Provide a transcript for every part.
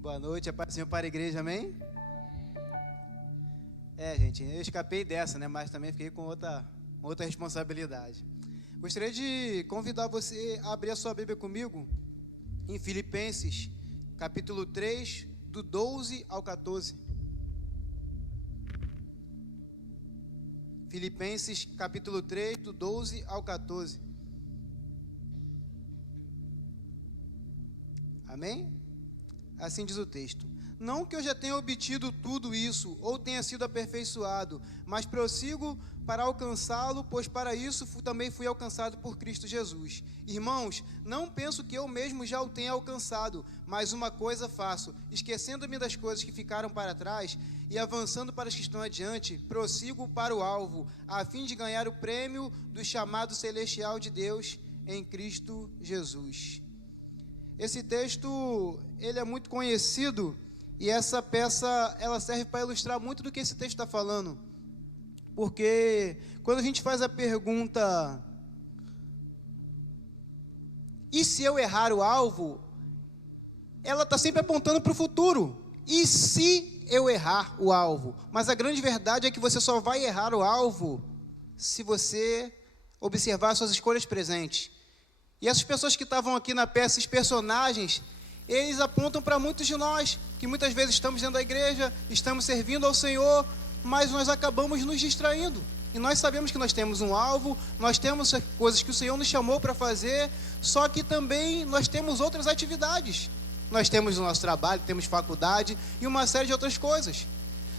Boa noite, a paz do Senhor para a igreja, amém? Gente, eu escapei dessa, né? Mas também fiquei com outra responsabilidade. Gostaria de convidar você a abrir a sua Bíblia comigo em Filipenses, capítulo 3, do 12 ao 14. Filipenses, capítulo 3, do 12 ao 14. Amém? Assim diz o texto. Não que eu já tenha obtido tudo isso, ou tenha sido aperfeiçoado, mas prossigo para alcançá-lo, pois para isso também fui alcançado por Cristo Jesus. Irmãos, não penso que eu mesmo já o tenha alcançado, mas uma coisa faço, esquecendo-me das coisas que ficaram para trás e avançando para as que estão adiante, prossigo para o alvo, a fim de ganhar o prêmio do chamado celestial de Deus em Cristo Jesus. Esse texto, ele é muito conhecido e essa peça, ela serve para ilustrar muito do que esse texto está falando. Porque quando a gente faz a pergunta, e se eu errar o alvo? Ela está sempre apontando para o futuro. E se eu errar o alvo? Mas a grande verdade é que você só vai errar o alvo se você observar suas escolhas presentes. E essas pessoas que estavam aqui na peça, esses personagens, eles apontam para muitos de nós, que muitas vezes estamos dentro da igreja, estamos servindo ao Senhor, mas nós acabamos nos distraindo. E nós sabemos que nós temos um alvo, nós temos coisas que o Senhor nos chamou para fazer, só que também nós temos outras atividades. Nós temos o nosso trabalho, temos faculdade e uma série de outras coisas.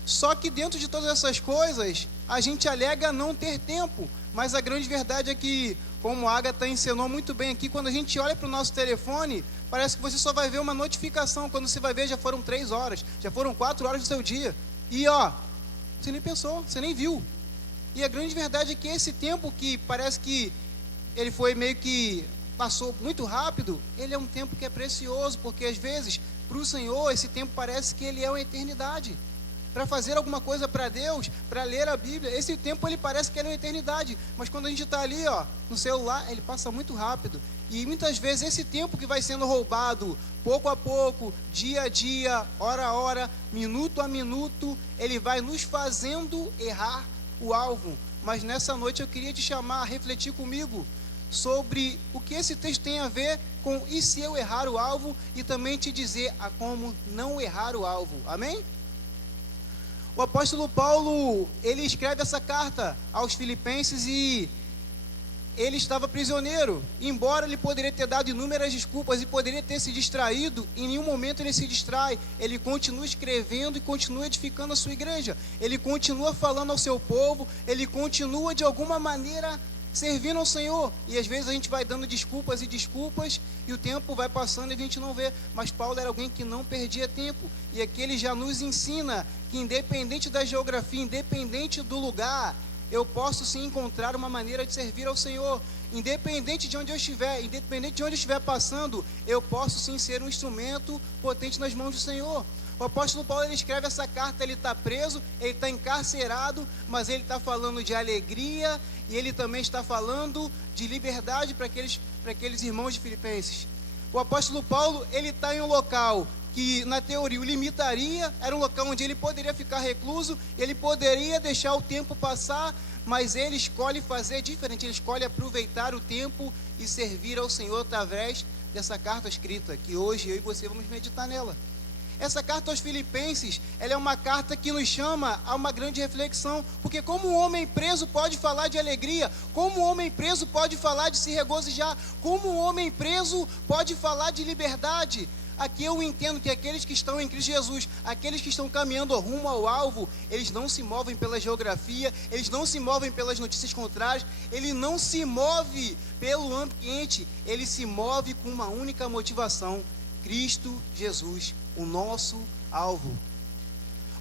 Só que dentro de todas essas coisas, a gente alega não ter tempo, mas a grande verdade é que, como a Agatha ensinou muito bem aqui, quando a gente olha para o nosso telefone, parece que você só vai ver uma notificação. Quando você vai ver, já foram 3 horas, já foram 4 horas do seu dia. E você nem pensou, você nem viu. E a grande verdade é que esse tempo que parece que ele foi meio que passou muito rápido, ele é um tempo que é precioso, porque às vezes, para o Senhor, esse tempo parece que ele é uma eternidade. Para fazer alguma coisa para Deus, para ler a Bíblia, esse tempo ele parece que é uma eternidade, mas quando a gente está ali no celular, ele passa muito rápido, e muitas vezes esse tempo que vai sendo roubado, pouco a pouco, dia a dia, hora a hora, minuto a minuto, ele vai nos fazendo errar o alvo. Mas nessa noite eu queria te chamar a refletir comigo sobre o que esse texto tem a ver com e se eu errar o alvo, e também te dizer a como não errar o alvo, amém? O apóstolo Paulo, ele escreve essa carta aos Filipenses e ele estava prisioneiro. Embora ele poderia ter dado inúmeras desculpas e poderia ter se distraído, em nenhum momento ele se distrai. Ele continua escrevendo e continua edificando a sua igreja. Ele continua falando ao seu povo, ele continua de alguma maneira servindo ao Senhor. E às vezes a gente vai dando desculpas e o tempo vai passando e a gente não vê. Mas Paulo era alguém que não perdia tempo. E aqui ele já nos ensina que independente da geografia, independente do lugar, eu posso sim encontrar uma maneira de servir ao Senhor. Independente de onde eu estiver, independente de onde eu estiver passando, eu posso sim ser um instrumento potente nas mãos do Senhor. O apóstolo Paulo, ele escreve essa carta, ele está preso, ele está encarcerado, mas ele está falando de alegria e ele também está falando de liberdade para aqueles irmãos de Filipenses. O apóstolo Paulo, ele está em um local que na teoria o limitaria, era um local onde ele poderia ficar recluso, ele poderia deixar o tempo passar, mas ele escolhe fazer diferente, ele escolhe aproveitar o tempo e servir ao Senhor através dessa carta escrita, que hoje eu e você vamos meditar nela. Essa carta aos Filipenses, ela é uma carta que nos chama a uma grande reflexão, porque como um homem preso pode falar de alegria, como um homem preso pode falar de se regozijar, como um homem preso pode falar de liberdade. Aqui eu entendo que aqueles que estão em Cristo Jesus, aqueles que estão caminhando rumo ao alvo, eles não se movem pela geografia, eles não se movem pelas notícias contrárias, ele não se move pelo ambiente, ele se move com uma única motivação: Cristo Jesus, o nosso alvo.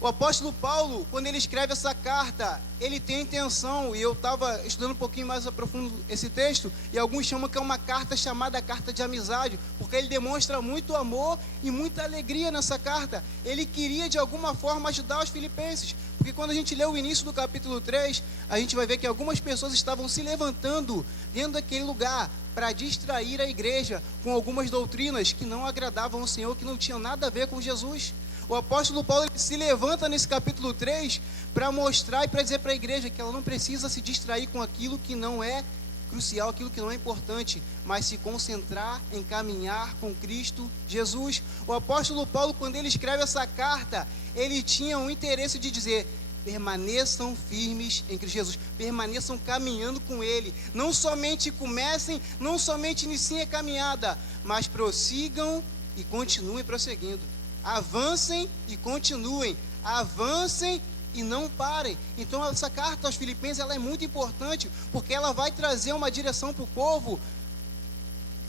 O apóstolo Paulo, quando ele escreve essa carta, ele tem a intenção, e eu estava estudando um pouquinho mais a profundo esse texto, e alguns chamam que é uma carta chamada carta de amizade, porque ele demonstra muito amor e muita alegria nessa carta. Ele queria de alguma forma ajudar os filipenses, porque quando a gente lê o início do capítulo 3, a gente vai ver que algumas pessoas estavam se levantando dentro daquele lugar para distrair a igreja com algumas doutrinas que não agradavam ao Senhor, que não tinham nada a ver com Jesus. O apóstolo Paulo ele se levanta nesse capítulo 3 para mostrar e para dizer para a igreja que ela não precisa se distrair com aquilo que não é crucial, aquilo que não é importante, mas se concentrar em caminhar com Cristo Jesus. O apóstolo Paulo, quando ele escreve essa carta, ele tinha um interesse de dizer: permaneçam firmes em Cristo Jesus, permaneçam caminhando com Ele, não somente comecem, não somente iniciem a caminhada, mas prossigam e continuem prosseguindo, avancem e continuem, avancem e não parem. Então essa carta aos Filipenses ela é muito importante, porque ela vai trazer uma direção para o povo.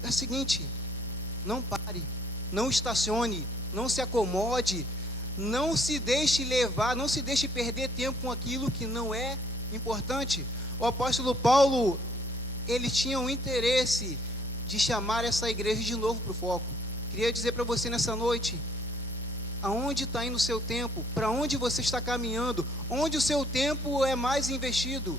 É o seguinte: não pare, não estacione, não se acomode, não se deixe levar, não se deixe perder tempo com aquilo que não é importante. O apóstolo Paulo, ele tinha um interesse de chamar essa igreja de novo para o foco. Queria dizer para você nessa noite: aonde está indo o seu tempo? Para onde você está caminhando? Onde o seu tempo é mais investido?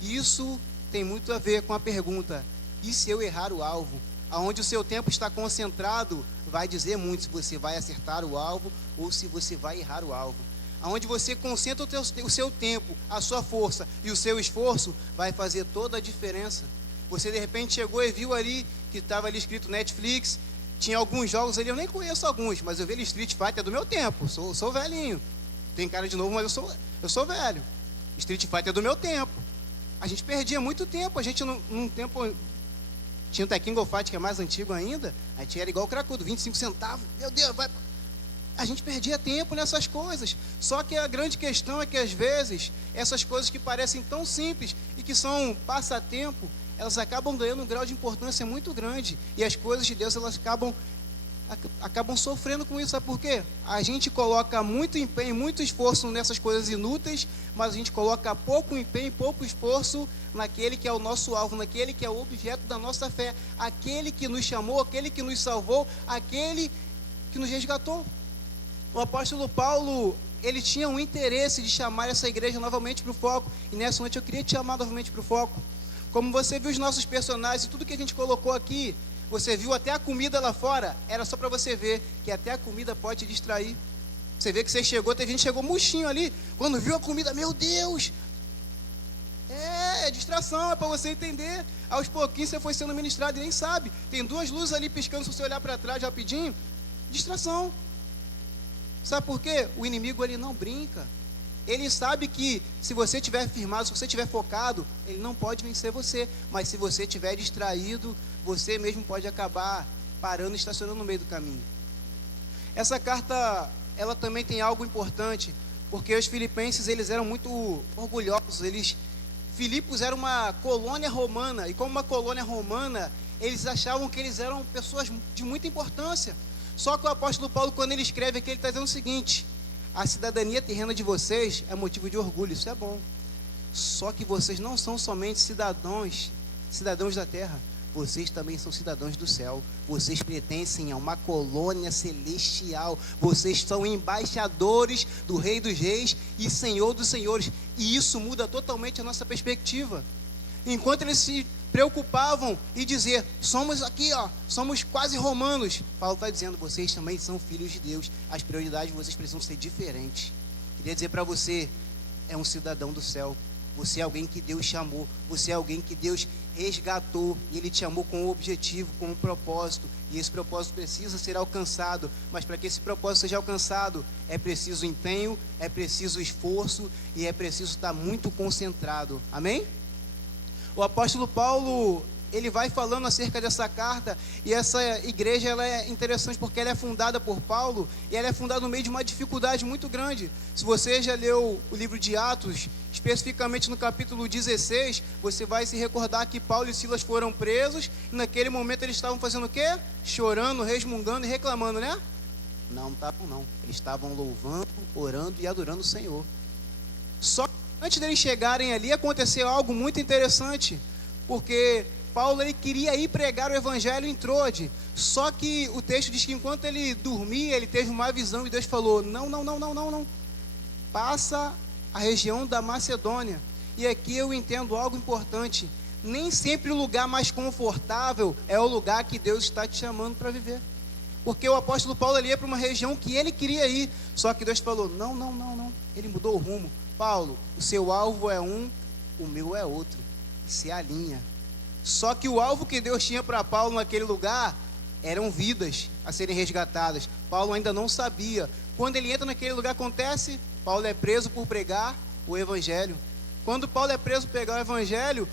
Isso tem muito a ver com a pergunta: e se eu errar o alvo? Aonde o seu tempo está concentrado vai dizer muito se você vai acertar o alvo ou se você vai errar o alvo. Aonde você concentra o seu tempo, a sua força e o seu esforço vai fazer toda a diferença. Você de repente chegou e viu ali que estava ali escrito Netflix, tinha alguns jogos ali, eu nem conheço alguns, mas eu vi ali Street Fighter, é do meu tempo, sou velhinho. Tem cara de novo, mas eu sou velho. Street Fighter é do meu tempo. A gente perdia muito tempo, a gente num tempo... Tinha o Tekken Go Fight, que é mais antigo ainda. A gente era igual o cracudo, 25 centavos. Meu Deus, vai... A gente perdia tempo nessas coisas. Só que a grande questão é que, às vezes, essas coisas que parecem tão simples e que são passatempo, elas acabam ganhando um grau de importância muito grande. E as coisas de Deus, elas acabam sofrendo com isso. Sabe por quê? A gente coloca muito empenho, muito esforço nessas coisas inúteis, mas a gente coloca pouco empenho e pouco esforço naquele que é o nosso alvo, naquele que é o objeto da nossa fé, aquele que nos chamou, aquele que nos salvou, aquele que nos resgatou. O apóstolo Paulo, ele tinha um interesse de chamar essa igreja novamente para o foco, e nessa noite eu queria te chamar novamente para o foco. Como você viu os nossos personagens e tudo que a gente colocou aqui, você viu até a comida lá fora, era só para você ver que até a comida pode te distrair. Você vê que você chegou, teve gente que chegou murchinho ali, quando viu a comida, meu Deus! É distração, é para você entender. Aos pouquinhos você foi sendo ministrado e nem sabe. Tem duas luzes ali piscando, se você olhar para trás rapidinho, distração. Sabe por quê? O inimigo ele não brinca. Ele sabe que se você estiver firmado, se você estiver focado, ele não pode vencer você. Mas se você estiver distraído, você mesmo pode acabar parando e estacionando no meio do caminho. Essa carta, ela também tem algo importante, porque os filipenses, eles eram muito orgulhosos. Filipos era uma colônia romana, e como uma colônia romana, eles achavam que eles eram pessoas de muita importância. Só que o apóstolo Paulo, quando ele escreve aqui, ele está dizendo o seguinte: a cidadania terrena de vocês é motivo de orgulho, isso é bom. Só que vocês não são somente cidadãos da terra, vocês também são cidadãos do céu. Vocês pertencem a uma colônia celestial. Vocês são embaixadores do Rei dos Reis e Senhor dos Senhores. E isso muda totalmente a nossa perspectiva. Enquanto eles se preocupavam em dizer: somos aqui, somos quase romanos, Paulo está dizendo: vocês também são filhos de Deus. As prioridades de vocês precisam ser diferentes. Queria dizer para você: é um cidadão do céu. Você é alguém que Deus chamou. Você é alguém que Deus resgatou. E Ele te chamou com um objetivo, com um propósito. E esse propósito precisa ser alcançado. Mas para que esse propósito seja alcançado, é preciso empenho, é preciso esforço e é preciso estar muito concentrado. Amém? O apóstolo Paulo, ele vai falando acerca dessa carta, e essa igreja ela é interessante porque ela é fundada por Paulo, e ela é fundada no meio de uma dificuldade muito grande. Se você já leu o livro de Atos, especificamente no capítulo 16, você vai se recordar que Paulo e Silas foram presos, e naquele momento eles estavam fazendo o quê? Chorando, resmungando e reclamando, né? Não estavam não, eles estavam louvando, orando e adorando o Senhor. Só que antes deles chegarem ali, aconteceu algo muito interessante, porque Paulo ele queria ir pregar o evangelho em Troade. Só que o texto diz que enquanto ele dormia, ele teve uma visão e Deus falou: não. Passa a região da Macedônia. E aqui eu entendo algo importante. nem sempre o lugar mais confortável é o lugar que Deus está te chamando para viver. Porque o apóstolo Paulo ele ia para uma região que ele queria ir, só que Deus falou, não, não, não, não. Ele mudou o rumo. Paulo, o seu alvo é um, o meu é outro. Se alinha. Só que o alvo que Deus tinha para Paulo naquele lugar eram vidas a serem resgatadas. Paulo ainda não sabia. Quando ele entra naquele lugar, acontece, Paulo é preso por pregar o evangelho. Quando Paulo é preso por pregar o evangelho,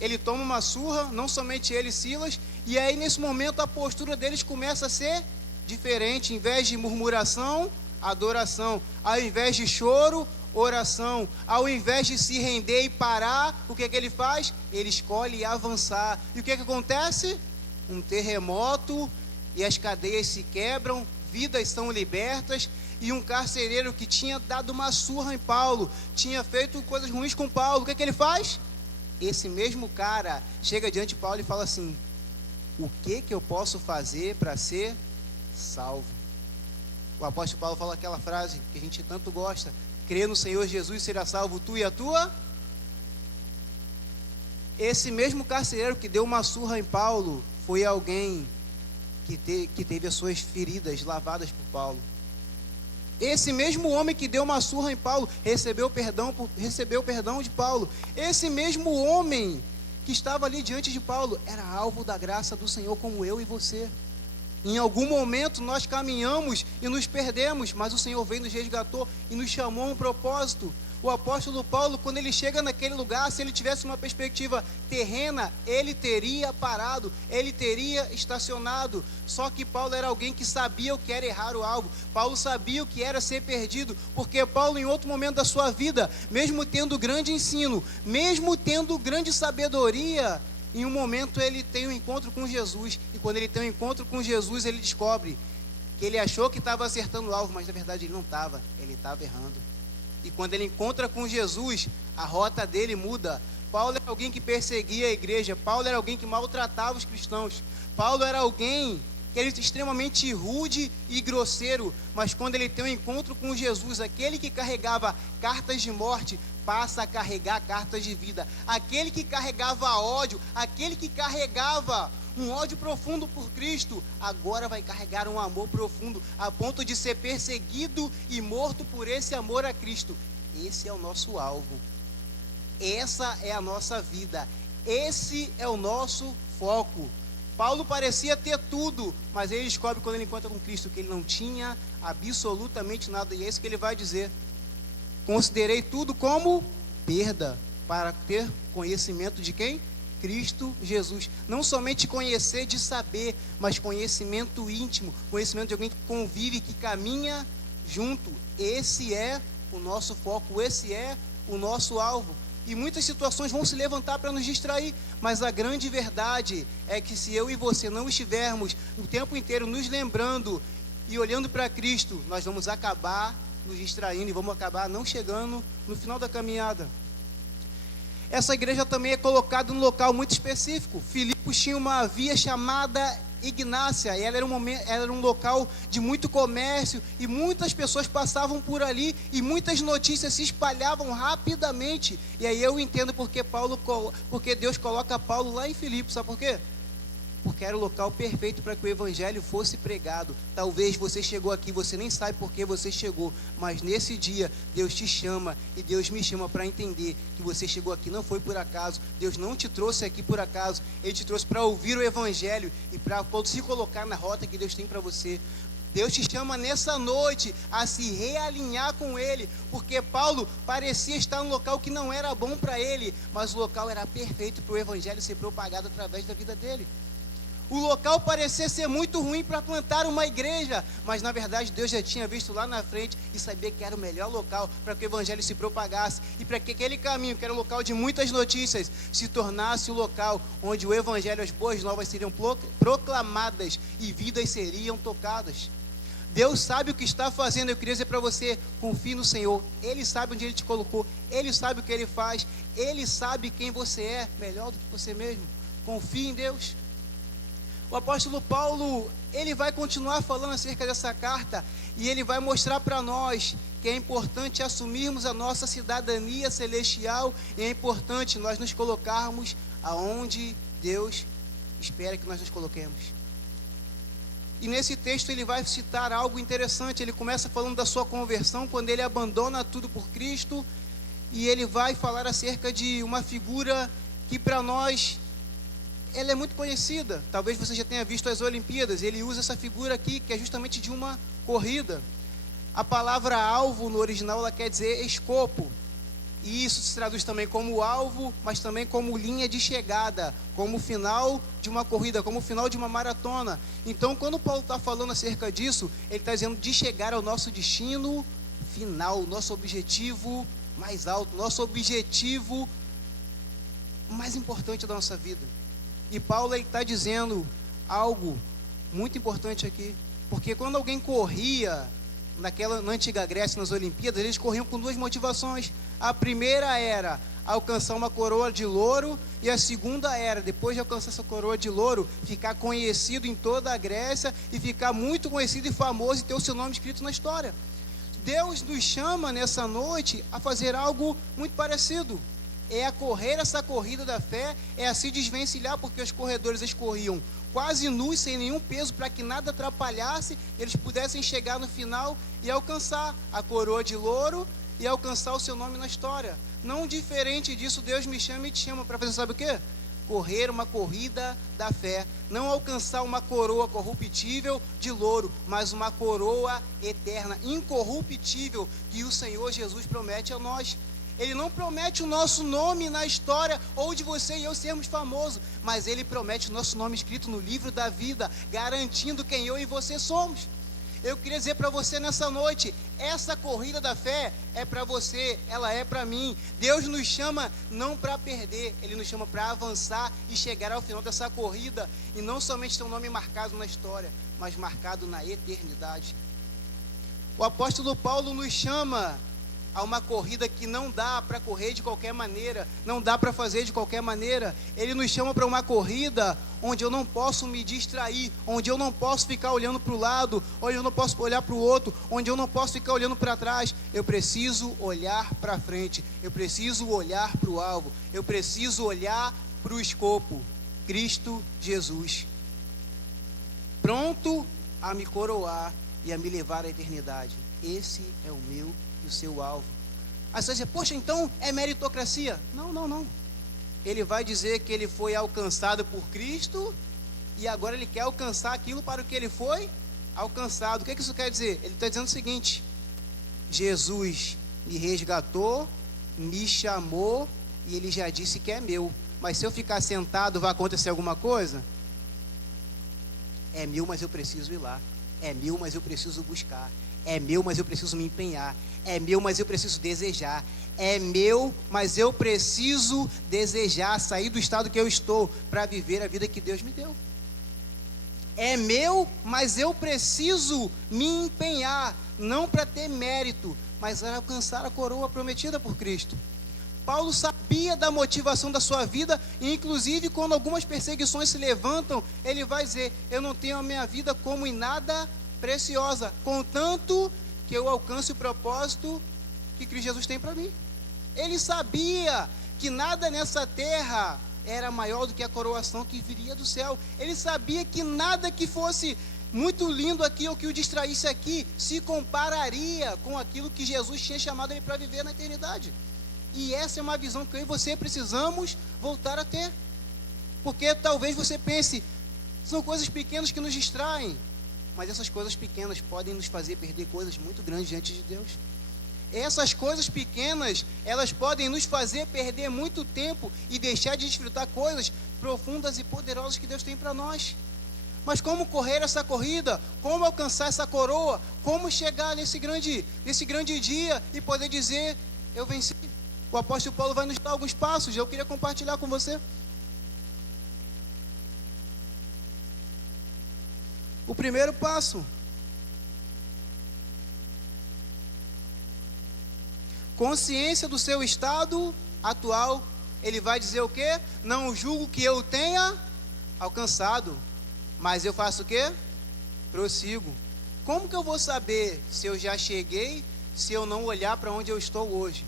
ele toma uma surra, não somente ele e Silas, e aí nesse momento a postura deles começa a ser diferente. Em vez de murmuração, adoração. Ao invés de choro, oração. Ao invés de se render e parar, o que ele faz? Ele escolhe avançar. E o que acontece? Um terremoto, e as cadeias se quebram, vidas são libertas, e um carcereiro que tinha dado uma surra em Paulo, tinha feito coisas ruins com Paulo, o que ele faz? Esse mesmo cara chega diante de Paulo e fala assim, o que eu posso fazer para ser salvo? O apóstolo Paulo fala aquela frase que a gente tanto gosta, crê no Senhor Jesus, será salvo tu e a tua. Esse mesmo carcereiro que deu uma surra em Paulo, foi alguém que teve as suas feridas lavadas por Paulo. Esse mesmo homem que deu uma surra em Paulo, recebeu perdão de Paulo. Esse mesmo homem que estava ali diante de Paulo, era alvo da graça do Senhor como eu e você. Em algum momento nós caminhamos e nos perdemos, mas o Senhor veio, nos resgatou e nos chamou a um propósito. O apóstolo Paulo, quando ele chega naquele lugar, se ele tivesse uma perspectiva terrena, ele teria parado, ele teria estacionado. Só que Paulo era alguém que sabia o que era errar o alvo. Paulo sabia o que era ser perdido, porque Paulo, em outro momento da sua vida, mesmo tendo grande ensino, mesmo tendo grande sabedoria, em um momento ele tem um encontro com Jesus. E quando ele tem um encontro com Jesus, ele descobre que ele achou que estava acertando o alvo, mas na verdade ele não estava, ele estava errando. E quando ele encontra com Jesus, a rota dele muda. Paulo era alguém que perseguia a igreja. Paulo era alguém que maltratava os cristãos. Paulo era alguém que era extremamente rude e grosseiro. Mas quando ele tem um encontro com Jesus, aquele que carregava cartas de morte, passa a carregar cartas de vida. Aquele que carregava ódio, aquele que carregava um ódio profundo por Cristo, agora vai carregar um amor profundo, a ponto de ser perseguido e morto por esse amor a Cristo. Esse é o nosso alvo, essa é a nossa vida, esse é o nosso foco. Paulo parecia ter tudo, mas ele descobre quando ele encontra com Cristo que ele não tinha absolutamente nada, e é isso que ele vai dizer: considerei tudo como perda para ter conhecimento de quem? Cristo Jesus. Não somente conhecer de saber, mas conhecimento íntimo, conhecimento de alguém que convive, que caminha junto. Esse é o nosso foco, esse é o nosso alvo. E muitas situações vão se levantar para nos distrair, mas a grande verdade é que se eu e você não estivermos o tempo inteiro nos lembrando e olhando para Cristo, nós vamos acabar nos distraindo e vamos acabar não chegando no final da caminhada. Essa igreja também é colocada num local muito específico. Filipos tinha uma via chamada Ignácia, e ela era um local de muito comércio, e muitas pessoas passavam por ali, e muitas notícias se espalhavam rapidamente. E aí eu entendo porque Deus coloca Paulo lá em Filipos, sabe por quê? Porque era o local perfeito para que o evangelho fosse pregado. Talvez você chegou aqui, você nem sabe por que você chegou, mas nesse dia Deus te chama e Deus me chama para entender que você chegou aqui não foi por acaso. Deus não te trouxe aqui por acaso, Ele te trouxe para ouvir o evangelho e para se colocar na rota que Deus tem para você. Deus te chama nessa noite a se realinhar com Ele, porque Paulo parecia estar num local que não era bom para ele, mas o local era perfeito para o evangelho ser propagado através da vida dele. O local parecia ser muito ruim para plantar uma igreja, mas na verdade Deus já tinha visto lá na frente e sabia que era o melhor local para que o evangelho se propagasse e para que aquele caminho, que era o local de muitas notícias, se tornasse o local onde o evangelho, as boas novas seriam proclamadas e vidas seriam tocadas. Deus sabe o que está fazendo. Eu queria dizer para você, confie no Senhor. Ele sabe onde Ele te colocou, Ele sabe o que Ele faz, Ele sabe quem você é, melhor do que você mesmo. Confie em Deus. O apóstolo Paulo, ele vai continuar falando acerca dessa carta e ele vai mostrar para nós que é importante assumirmos a nossa cidadania celestial e é importante nós nos colocarmos aonde Deus espera que nós nos coloquemos. E nesse texto ele vai citar algo interessante. Ele começa falando da sua conversão, quando ele abandona tudo por Cristo, e ele vai falar acerca de uma figura que para nós ela é muito conhecida. Talvez você já tenha visto as Olimpíadas. Ele usa essa figura aqui, que é justamente de uma corrida. A palavra alvo no original ela quer dizer escopo. E isso se traduz também como alvo, mas também como linha de chegada, como final de uma corrida, como final de uma maratona. Então, quando Paulo está falando acerca disso, ele está dizendo de chegar ao nosso destino final, nosso objetivo mais alto, nosso objetivo mais importante da nossa vida. E Paulo está dizendo algo muito importante aqui, porque quando alguém corria na antiga Grécia, nas Olimpíadas, eles corriam com duas motivações. A primeira era alcançar uma coroa de louro, e a segunda era, depois de alcançar essa coroa de louro, ficar conhecido em toda a Grécia, e ficar muito conhecido e famoso, e ter o seu nome escrito na história. Deus nos chama nessa noite a fazer algo muito parecido. É a correr essa corrida da fé, é a se desvencilhar, porque os corredores eles corriam quase nus, sem nenhum peso, para que nada atrapalhasse, eles pudessem chegar no final e alcançar a coroa de louro e alcançar o seu nome na história. Não diferente disso, Deus me chama e te chama para fazer, sabe o quê? Correr uma corrida da fé, não alcançar uma coroa corruptível de louro, mas uma coroa eterna, incorruptível, que o Senhor Jesus promete a nós. Ele não promete o nosso nome na história, ou de você e eu sermos famosos, mas Ele promete o nosso nome escrito no livro da vida, garantindo quem eu e você somos. Eu queria dizer para você nessa noite, essa corrida da fé é para você, ela é para mim. Deus nos chama não para perder, Ele nos chama para avançar e chegar ao final dessa corrida, e não somente ter um nome marcado na história, mas marcado na eternidade. O apóstolo Paulo nos chama a uma corrida que não dá para correr de qualquer maneira, não dá para fazer de qualquer maneira. Ele nos chama para uma corrida onde eu não posso me distrair, onde eu não posso ficar olhando para o lado, onde eu não posso olhar para o outro, onde eu não posso ficar olhando para trás. Eu preciso olhar para frente, eu preciso olhar para o alvo, eu preciso olhar para o escopo, Cristo Jesus, pronto a me coroar e a me levar à eternidade. Esse é o meu e o seu alvo. Aí você diz, poxa, então é meritocracia? Não. Ele vai dizer que ele foi alcançado por Cristo e agora ele quer alcançar aquilo para o que ele foi alcançado. O que isso quer dizer? Ele está dizendo o seguinte: Jesus me resgatou, me chamou e ele já disse que é meu. Mas se eu ficar sentado, vai acontecer alguma coisa? É meu, mas eu preciso ir lá. É meu, mas eu preciso buscar. É meu, mas eu preciso me empenhar. É meu, mas eu preciso desejar. É meu, mas eu preciso desejar sair do estado que eu estou para viver a vida que Deus me deu. É meu, mas eu preciso me empenhar, não para ter mérito, mas para alcançar a coroa prometida por Cristo. Paulo sabia da motivação da sua vida, e inclusive quando algumas perseguições se levantam, ele vai dizer, eu não tenho a minha vida como em nada preciosa, contanto que eu alcance o propósito que Cristo Jesus tem para mim. Ele sabia que nada nessa terra era maior do que a coroação que viria do céu. Ele sabia que nada que fosse muito lindo aqui ou que o distraísse aqui se compararia com aquilo que Jesus tinha chamado ele para viver na eternidade. E essa é uma visão que eu e você precisamos voltar a ter, porque talvez você pense, são coisas pequenas que nos distraem, mas essas coisas pequenas podem nos fazer perder coisas muito grandes diante de Deus. Essas coisas pequenas, elas podem nos fazer perder muito tempo e deixar de desfrutar coisas profundas e poderosas que Deus tem para nós. Mas como correr essa corrida? Como alcançar essa coroa? Como chegar nesse grande dia e poder dizer, eu venci? O apóstolo Paulo vai nos dar alguns passos, eu queria compartilhar com você. O primeiro passo: consciência do seu estado atual. Ele vai dizer o quê? Não julgo que eu tenha alcançado, mas eu faço o quê? Prossigo. Como que eu vou saber se eu já cheguei, se eu não olhar para onde eu estou hoje?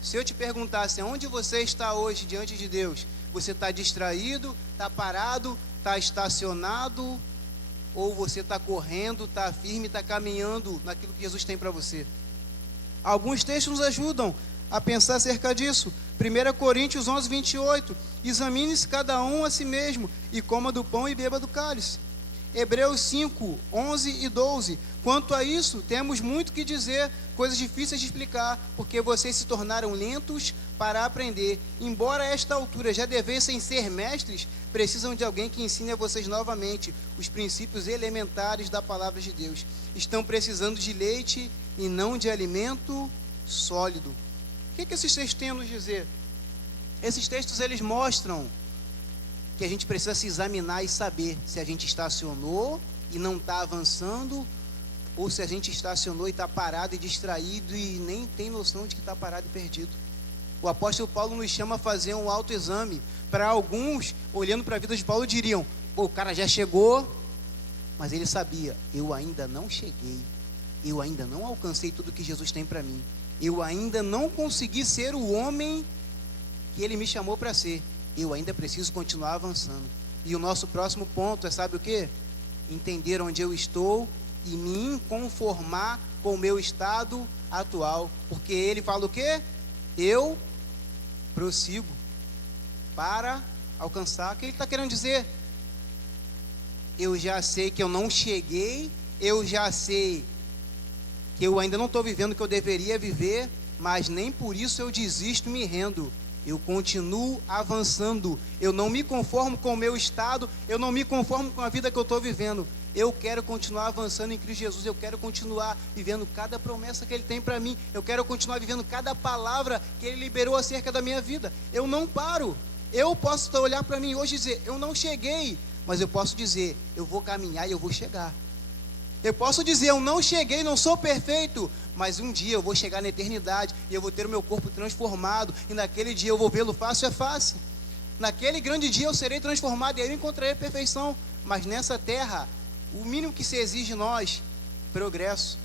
Se eu te perguntasse onde você está hoje diante de Deus, Você está distraído, está parado, está estacionado, ou você está correndo, está firme, está caminhando naquilo que Jesus tem para você? Alguns textos nos ajudam a pensar acerca disso. 1 Coríntios 11, 28. Examine-se cada um a si mesmo, e coma do pão e beba do cálice. Hebreus 5, 11 e 12. Quanto a isso, temos muito que dizer, coisas difíceis de explicar, porque vocês se tornaram lentos para aprender. Embora a esta altura já devessem ser mestres, precisam de alguém que ensine a vocês novamente os princípios elementares da palavra de Deus. Estão precisando de leite e não de alimento sólido. O que esses textos têm a nos dizer? Esses textos, eles mostram que a gente precisa se examinar e saber se a gente estacionou e não está avançando, ou se a gente estacionou e está parado e distraído e nem tem noção de que está parado e perdido. O apóstolo Paulo nos chama a fazer um autoexame. Para alguns, olhando para a vida de Paulo, diriam: pô, o cara já chegou, mas ele sabia, eu ainda não cheguei, eu ainda não alcancei tudo que Jesus tem para mim, eu ainda não consegui ser o homem que ele me chamou para ser, eu ainda preciso continuar avançando. E o nosso próximo ponto é, sabe o quê? Entender onde eu estou e me conformar com o meu estado atual. Porque ele fala o quê? Eu prossigo para alcançar. O que ele está querendo dizer? Eu já sei que eu não cheguei, eu já sei que eu ainda não estou vivendo o que eu deveria viver, mas nem por isso eu desisto e me rendo. Eu continuo avançando, eu não me conformo com o meu estado, eu não me conformo com a vida que eu estou vivendo. Eu quero continuar avançando em Cristo Jesus, eu quero continuar vivendo cada promessa que Ele tem para mim, eu quero continuar vivendo cada palavra que Ele liberou acerca da minha vida. Eu não paro. Eu posso olhar para mim hoje e dizer, eu não cheguei, mas eu posso dizer, eu vou caminhar e eu vou chegar. Eu posso dizer, eu não cheguei, não sou perfeito, mas um dia eu vou chegar na eternidade e eu vou ter o meu corpo transformado, e naquele dia eu vou vê-lo face a face. Naquele grande dia eu serei transformado e aí eu encontrarei a perfeição. Mas nessa terra, o mínimo que se exige de nós, progresso.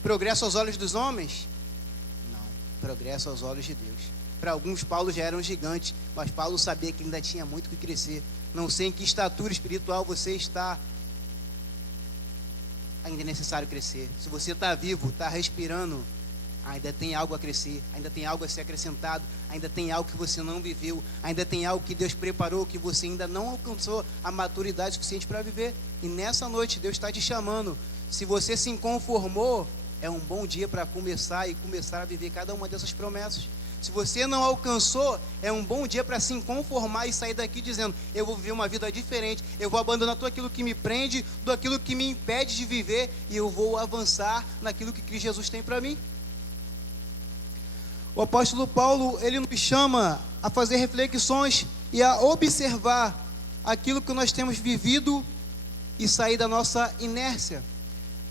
Progresso aos olhos dos homens? Não, progresso aos olhos de Deus. Para alguns, Paulo já era um gigante, mas Paulo sabia que ainda tinha muito que crescer. Não sei em que estatura espiritual você está. Ainda é necessário crescer. Se você está vivo, está respirando, ainda tem algo a crescer, ainda tem algo a ser acrescentado, ainda tem algo que você não viveu, ainda tem algo que Deus preparou, que você ainda não alcançou a maturidade suficiente para viver. E nessa noite Deus está te chamando. Se você se conformou, é um bom dia para começar a viver cada uma dessas promessas. Se você não alcançou, é um bom dia para se conformar e sair daqui dizendo, eu vou viver uma vida diferente, eu vou abandonar tudo aquilo que me prende, tudo aquilo que me impede de viver, e eu vou avançar naquilo que Cristo Jesus tem para mim. O apóstolo Paulo, ele nos chama a fazer reflexões e a observar aquilo que nós temos vivido e sair da nossa inércia.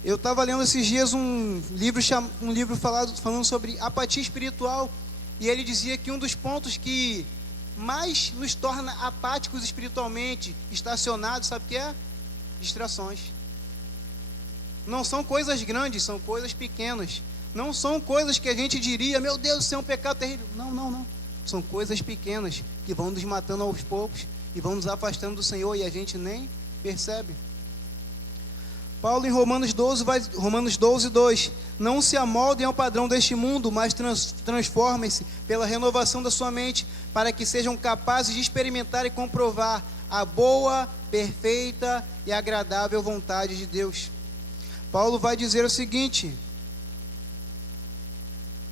Eu estava lendo esses dias um livro falando sobre apatia espiritual, e ele dizia que um dos pontos que mais nos torna apáticos espiritualmente, estacionados, sabe o que é? Distrações. Não são coisas grandes, são coisas pequenas. Não são coisas que a gente diria, meu Deus, isso é um pecado terrível. Não. São coisas pequenas que vão nos matando aos poucos e vão nos afastando do Senhor e a gente nem percebe. Paulo em Romanos 12, 2, não se amoldem ao padrão deste mundo, mas transformem-se pela renovação da sua mente, para que sejam capazes de experimentar e comprovar a boa, perfeita e agradável vontade de Deus. Paulo vai dizer o seguinte: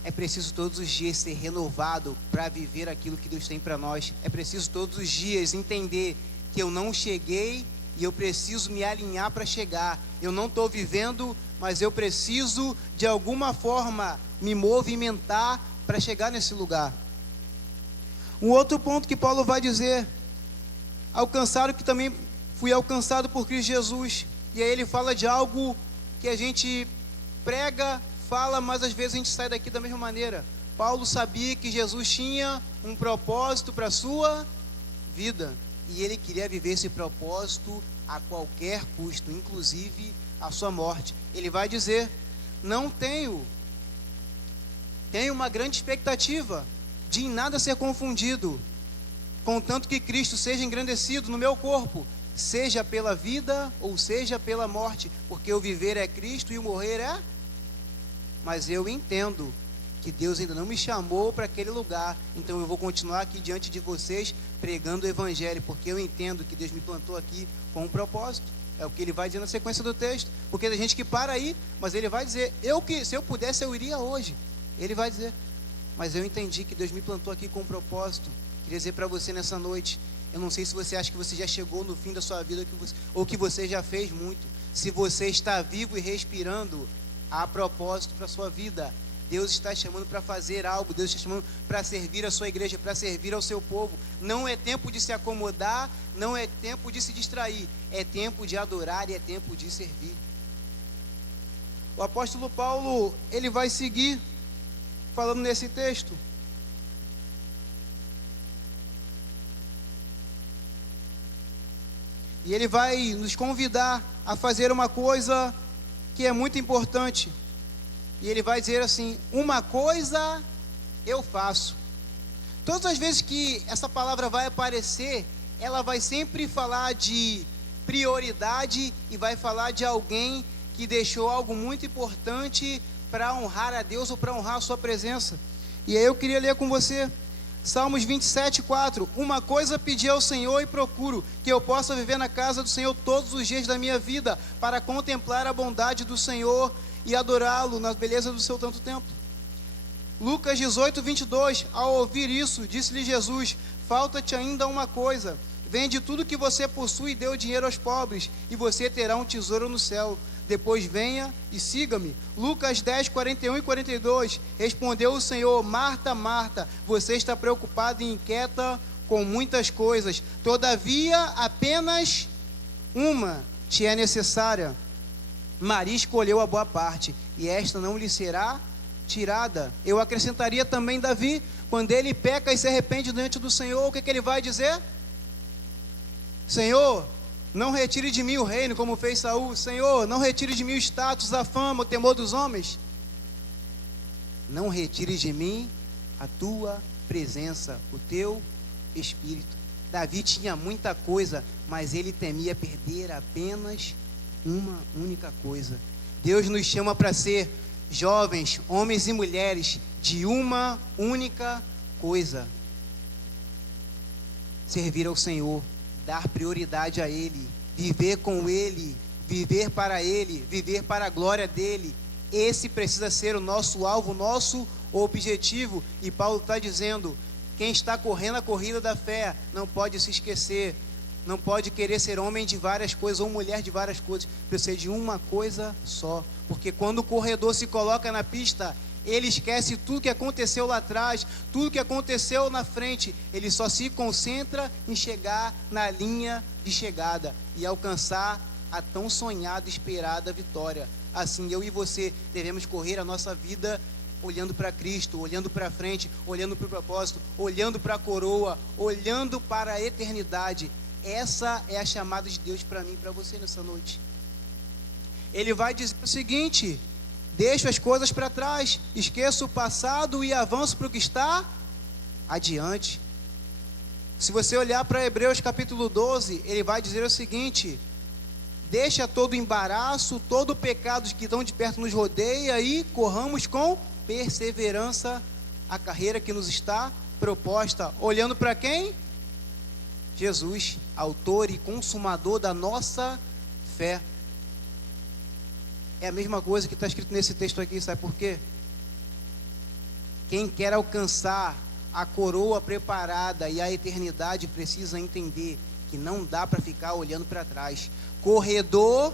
é preciso todos os dias ser renovado para viver aquilo que Deus tem para nós. É preciso todos os dias entender que eu não cheguei e eu preciso me alinhar para chegar. Eu não estou vivendo, mas eu preciso de alguma forma me movimentar para chegar nesse lugar. Um outro ponto que Paulo vai dizer: alcançar o que também fui alcançado por Cristo Jesus. E aí ele fala de algo que a gente prega, fala, mas às vezes a gente sai daqui da mesma maneira. Paulo sabia que Jesus tinha um propósito para a sua vida, e ele queria viver esse propósito a qualquer custo, inclusive a sua morte. Ele vai dizer: não tenho uma grande expectativa de em nada ser confundido, contanto que Cristo seja engrandecido no meu corpo, seja pela vida ou seja pela morte, porque o viver é Cristo e o morrer é. Mas eu entendo que Deus ainda não me chamou para aquele lugar, então eu vou continuar aqui diante de vocês pregando o Evangelho, porque eu entendo que Deus me plantou aqui com um propósito. É o que ele vai dizer na sequência do texto, porque tem gente que para aí, mas ele vai dizer, se eu pudesse eu iria hoje. Ele vai dizer, mas eu entendi que Deus me plantou aqui com um propósito. Queria dizer para você nessa noite, eu não sei se você acha que você já chegou no fim da sua vida, ou que você já fez muito. Se você está vivo e respirando, há propósito para a sua vida. Deus está chamando para fazer algo, Deus está chamando para servir a sua igreja, para servir ao seu povo. Não é tempo de se acomodar, não é tempo de se distrair, é tempo de adorar e é tempo de servir. O apóstolo Paulo, ele vai seguir falando nesse texto. E ele vai nos convidar a fazer uma coisa que é muito importante. E ele vai dizer assim, uma coisa eu faço. Todas as vezes que essa palavra vai aparecer, ela vai sempre falar de prioridade e vai falar de alguém que deixou algo muito importante para honrar a Deus ou para honrar a sua presença. E aí eu queria ler com você Salmos 27, 4. Uma coisa pedi ao Senhor e procuro, que eu possa viver na casa do Senhor todos os dias da minha vida, para contemplar a bondade do Senhor e adorá-lo na beleza do seu santo templo. Lucas 18, 22. Ao ouvir isso, disse-lhe Jesus, falta-te ainda uma coisa, vende tudo que você possui e dê o dinheiro aos pobres, e você terá um tesouro no céu. Depois venha e siga-me. Lucas 10, 41 e 42. Respondeu o Senhor, Marta, Marta, você está preocupada e inquieta com muitas coisas, todavia apenas uma te é necessária. Maria escolheu a boa parte, e esta não lhe será tirada. Eu acrescentaria também Davi, quando ele peca e se arrepende diante do Senhor, o que ele vai dizer? Senhor, não retire de mim o reino, como fez Saul. Senhor, não retire de mim o status, a fama, o temor dos homens. Não retire de mim a tua presença, o teu Espírito. Davi tinha muita coisa, mas ele temia perder apenas uma única coisa. Deus nos chama para ser jovens, homens e mulheres, de uma única coisa: servir ao Senhor, dar prioridade a Ele, viver com Ele, viver para Ele, viver para a glória dEle. Esse precisa ser o nosso alvo, o nosso objetivo. E Paulo está dizendo, quem está correndo a corrida da fé, não pode se esquecer, não pode querer ser homem de várias coisas, ou mulher de várias coisas, precisa de uma coisa só. Porque quando o corredor se coloca na pista, ele esquece tudo que aconteceu lá atrás, tudo que aconteceu na frente, ele só se concentra em chegar na linha de chegada e alcançar a tão sonhada e esperada vitória. Assim, eu e você devemos correr a nossa vida olhando para Cristo, olhando para frente, olhando para o propósito, olhando para a coroa, olhando para a eternidade. Essa é a chamada de Deus para mim e para você nessa noite. Ele vai dizer o seguinte: deixo as coisas para trás, esqueço o passado e avanço para o que está adiante. Se você olhar para Hebreus capítulo 12, ele vai dizer o seguinte: deixa todo o embaraço, todo o pecado que tão de perto nos rodeia e corramos com perseverança a carreira que nos está proposta. Olhando para quem? Jesus, autor e consumador da nossa fé. É a mesma coisa que está escrito nesse texto aqui, sabe por quê? Quem quer alcançar a coroa preparada e a eternidade precisa entender que não dá para ficar olhando para trás. Corredor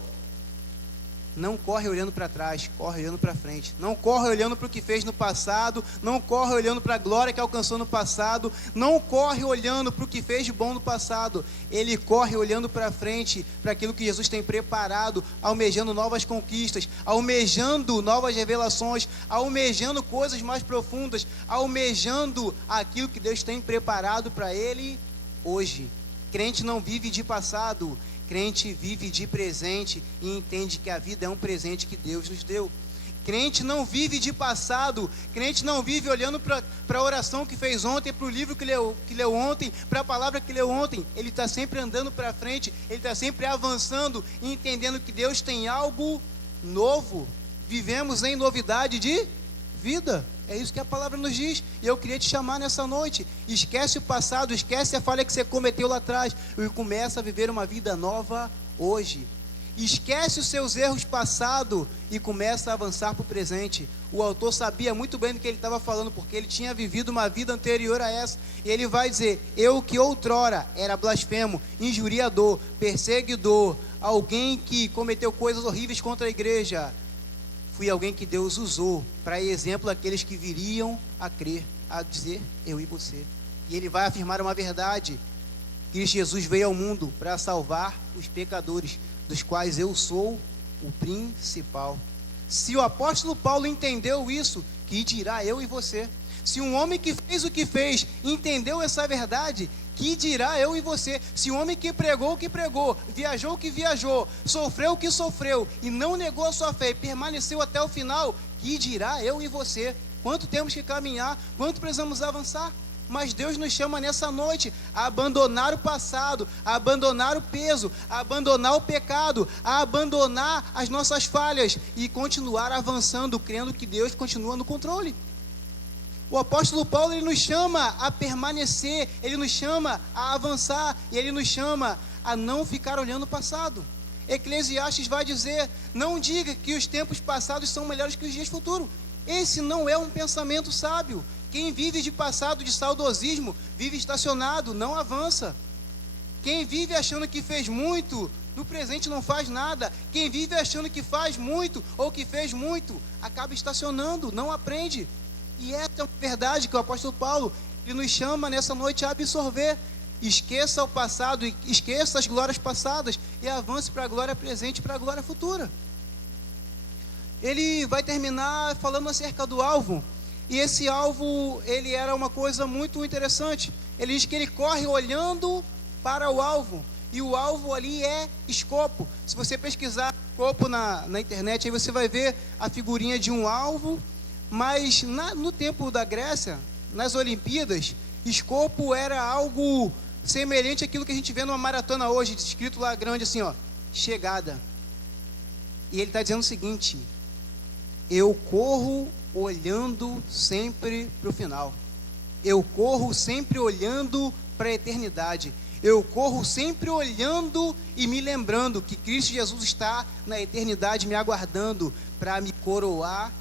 não corre olhando para trás, corre olhando para frente. Não corre olhando para o que fez no passado, não corre olhando para a glória que alcançou no passado, não corre olhando para o que fez de bom no passado. Ele corre olhando para frente, para aquilo que Jesus tem preparado, almejando novas conquistas, almejando novas revelações, almejando coisas mais profundas, almejando aquilo que Deus tem preparado para ele hoje. Crente não vive de passado, crente vive de presente e entende que a vida é um presente que Deus nos deu. Crente não vive de passado, crente não vive olhando para a oração que fez ontem, para o livro que leu ontem, para a palavra que leu ontem. Ele está sempre andando para frente, ele está sempre avançando e entendendo que Deus tem algo novo. Vivemos em novidade de vida, é isso que a palavra nos diz. E eu queria te chamar nessa noite: esquece o passado, esquece a falha que você cometeu lá atrás e começa a viver uma vida nova hoje. Esquece os seus erros passados e começa a avançar para o presente. O autor sabia muito bem do que ele estava falando, porque ele tinha vivido uma vida anterior a essa. E ele vai dizer: eu que outrora era blasfemo, injuriador, perseguidor, alguém que cometeu coisas horríveis contra a igreja, fui alguém que Deus usou para exemplo aqueles que viriam a crer, a dizer eu e você. E ele vai afirmar uma verdade: Cristo Jesus veio ao mundo para salvar os pecadores, dos quais eu sou o principal. Se o apóstolo Paulo entendeu isso, que dirá eu e você? Se um homem que fez o que fez entendeu essa verdade, que dirá eu e você? Se um homem que pregou o que pregou, viajou o que viajou, sofreu o que sofreu e não negou a sua fé e permaneceu até o final, que dirá eu e você? Quanto temos que caminhar? Quanto precisamos avançar? Mas Deus nos chama nessa noite a abandonar o passado, a abandonar o peso, a abandonar o pecado, a abandonar as nossas falhas e continuar avançando, crendo que Deus continua no controle. O apóstolo Paulo, ele nos chama a permanecer, ele nos chama a avançar e ele nos chama a não ficar olhando o passado. Eclesiastes vai dizer: não diga que os tempos passados são melhores que os dias futuros. Esse não é um pensamento sábio. Quem vive de passado, de saudosismo, vive estacionado, não avança. Quem vive achando que fez muito, no presente não faz nada. Quem vive achando que faz muito ou que fez muito, acaba estacionando, não aprende. E essa é uma verdade que o apóstolo Paulo, ele nos chama nessa noite a absorver. Esqueça o passado, esqueça as glórias passadas e avance para a glória presente, para a glória futura. Ele vai terminar falando acerca do alvo. E esse alvo, ele era uma coisa muito interessante. Ele diz que ele corre olhando para o alvo. E o alvo ali é escopo. Se você pesquisar escopo na internet, aí você vai ver a figurinha de um alvo. Mas no tempo da Grécia, nas Olimpíadas, escopo era algo semelhante àquilo que a gente vê numa maratona hoje, escrito lá grande assim, ó, chegada. E ele está dizendo o seguinte: eu corro olhando sempre para o final. Eu corro sempre olhando para a eternidade. Eu corro sempre olhando e me lembrando que Cristo Jesus está na eternidade me aguardando para me coroar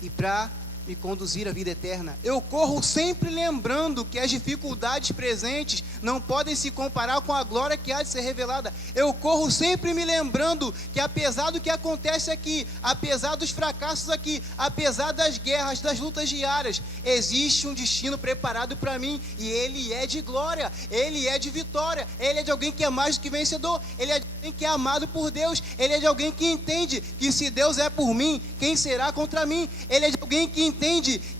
e para me conduzir à vida eterna. Eu corro sempre lembrando que as dificuldades presentes não podem se comparar com a glória que há de ser revelada. Eu corro sempre me lembrando que apesar do que acontece aqui, apesar dos fracassos aqui, apesar das guerras, das lutas diárias, existe um destino preparado para mim e ele é de glória, ele é de vitória, ele é de alguém que é mais do que vencedor, ele é de alguém que é amado por Deus, ele é de alguém que entende que se Deus é por mim, quem será contra mim? Ele é de alguém que entende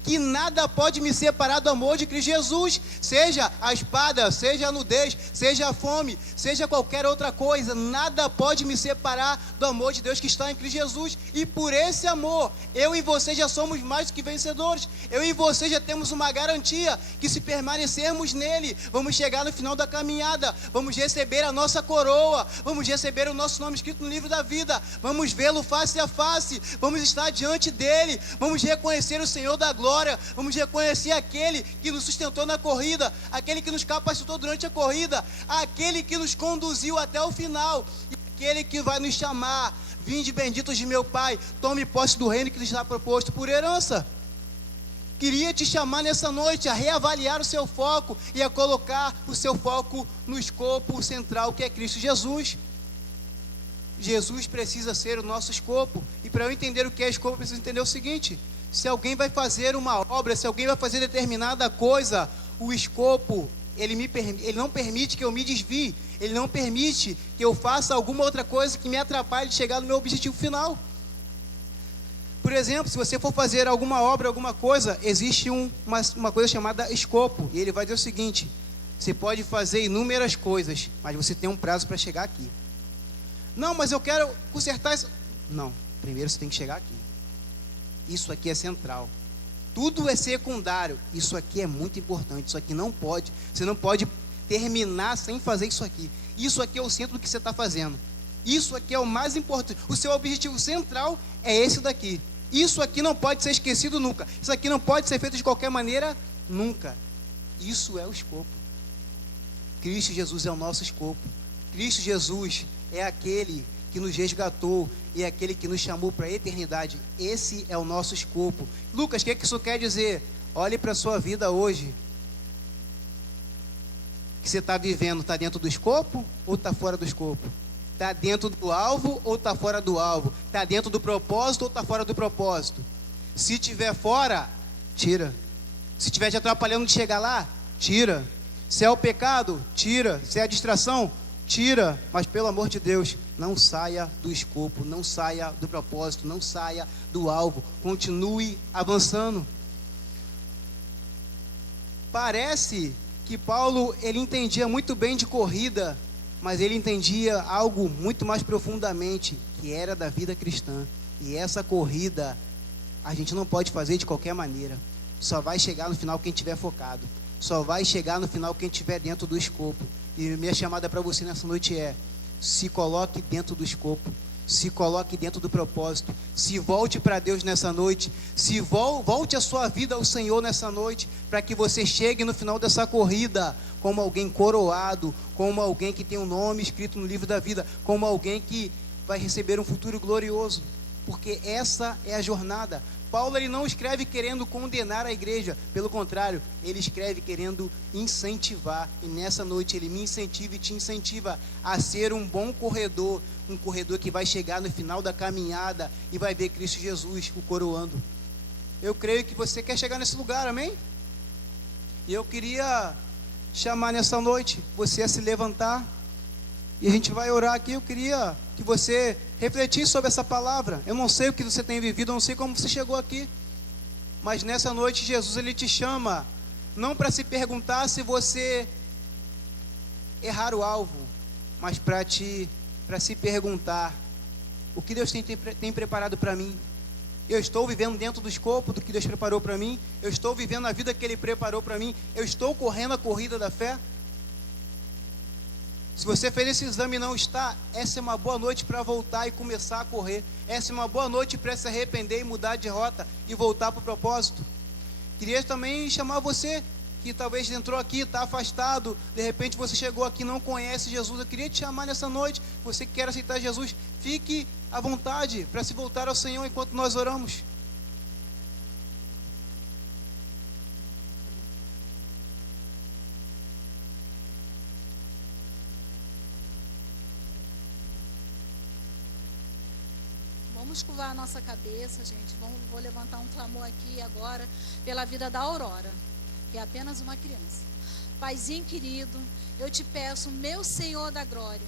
que nada pode me separar do amor de Cristo Jesus, seja a espada, seja a nudez, seja a fome, seja qualquer outra coisa, nada pode me separar do amor de Deus que está em Cristo Jesus. E por esse amor, eu e você já somos mais do que vencedores. Eu e você já temos uma garantia que se permanecermos nele, vamos chegar no final da caminhada, vamos receber a nossa coroa, vamos receber o nosso nome escrito no livro da vida, vamos vê-lo face a face, vamos estar diante dele, vamos reconhecer o Senhor da glória, vamos reconhecer aquele que nos sustentou na corrida, aquele que nos capacitou durante a corrida, aquele que nos conduziu até o final, e aquele que vai nos chamar: vinde benditos de meu Pai, tome posse do reino que lhes está proposto por herança. Queria te chamar nessa noite a reavaliar o seu foco e a colocar o seu foco no escopo central, que é Cristo Jesus. Jesus precisa ser o nosso escopo, e para eu entender o que é escopo, eu preciso entender o seguinte: se alguém vai fazer uma obra, se alguém vai fazer determinada coisa, o escopo, ele não permite que eu me desvie, ele não permite que eu faça alguma outra coisa que me atrapalhe de chegar no meu objetivo final. Por exemplo, se você for fazer alguma obra, alguma coisa, existe uma coisa chamada escopo, e ele vai dizer o seguinte: você pode fazer inúmeras coisas, mas você tem um prazo para chegar aqui. Não, mas eu quero consertar isso. Não, primeiro você tem que chegar aqui. Isso aqui é central. Tudo é secundário. Isso aqui é muito importante. Isso aqui não pode. Você não pode terminar sem fazer isso aqui. Isso aqui é o centro do que você está fazendo. Isso aqui é o mais importante. O seu objetivo central é esse daqui. Isso aqui não pode ser esquecido nunca. Isso aqui não pode ser feito de qualquer maneira nunca. Isso é o escopo. Cristo Jesus é o nosso escopo. Cristo Jesus é aquele que nos resgatou e é aquele que nos chamou para a eternidade. Esse é o nosso escopo. Lucas, o que isso quer dizer? Olhe para a sua vida hoje. Que você está vivendo, está dentro do escopo ou está fora do escopo? Está dentro do alvo ou está fora do alvo? Está dentro do propósito ou está fora do propósito? Se estiver fora, tira. Se estiver te atrapalhando de chegar lá, tira. Se é o pecado, tira. Se é a distração, tira. Mas pelo amor de Deus, não saia do escopo, não saia do propósito, não saia do alvo. Continue avançando. Parece que Paulo, ele entendia muito bem de corrida, mas ele entendia algo muito mais profundamente, que era da vida cristã. E essa corrida, a gente não pode fazer de qualquer maneira. Só vai chegar no final quem estiver focado. Só vai chegar no final quem estiver dentro do escopo. E minha chamada para você nessa noite é: se coloque dentro do escopo. Se coloque dentro do propósito. Se volte para Deus nessa noite. Se volte a sua vida ao Senhor nessa noite, para que você chegue no final dessa corrida como alguém coroado, como alguém que tem um nome escrito no livro da vida, como alguém que vai receber um futuro glorioso. Porque essa é a jornada. Paulo, ele não escreve querendo condenar a igreja, pelo contrário, ele escreve querendo incentivar. E nessa noite ele me incentiva e te incentiva a ser um bom corredor, um corredor que vai chegar no final da caminhada e vai ver Cristo Jesus o coroando. Eu creio que você quer chegar nesse lugar, amém? E eu queria chamar nessa noite você a se levantar, e a gente vai orar aqui. Eu queria que você refletisse sobre essa palavra. Eu não sei o que você tem vivido, eu não sei como você chegou aqui, mas nessa noite Jesus, ele te chama não para se perguntar se você errar o alvo, mas para se perguntar: o que Deus tem preparado para mim? Eu estou vivendo dentro do escopo do que Deus preparou para mim? Eu estou vivendo a vida que Ele preparou para mim? Eu estou correndo a corrida da fé? Se você fez esse exame e não está, essa é uma boa noite para voltar e começar a correr. Essa é uma boa noite para se arrepender e mudar de rota e voltar para o propósito. Queria também chamar você que talvez entrou aqui, está afastado, de repente você chegou aqui e não conhece Jesus. Eu queria te chamar nessa noite, você que quer aceitar Jesus, fique à vontade para se voltar ao Senhor enquanto nós oramos. Vamos curvar a nossa cabeça, gente. Vou levantar um clamor aqui agora pela vida da Aurora, que é apenas uma criança. Paizinho querido, eu te peço, meu Senhor da glória,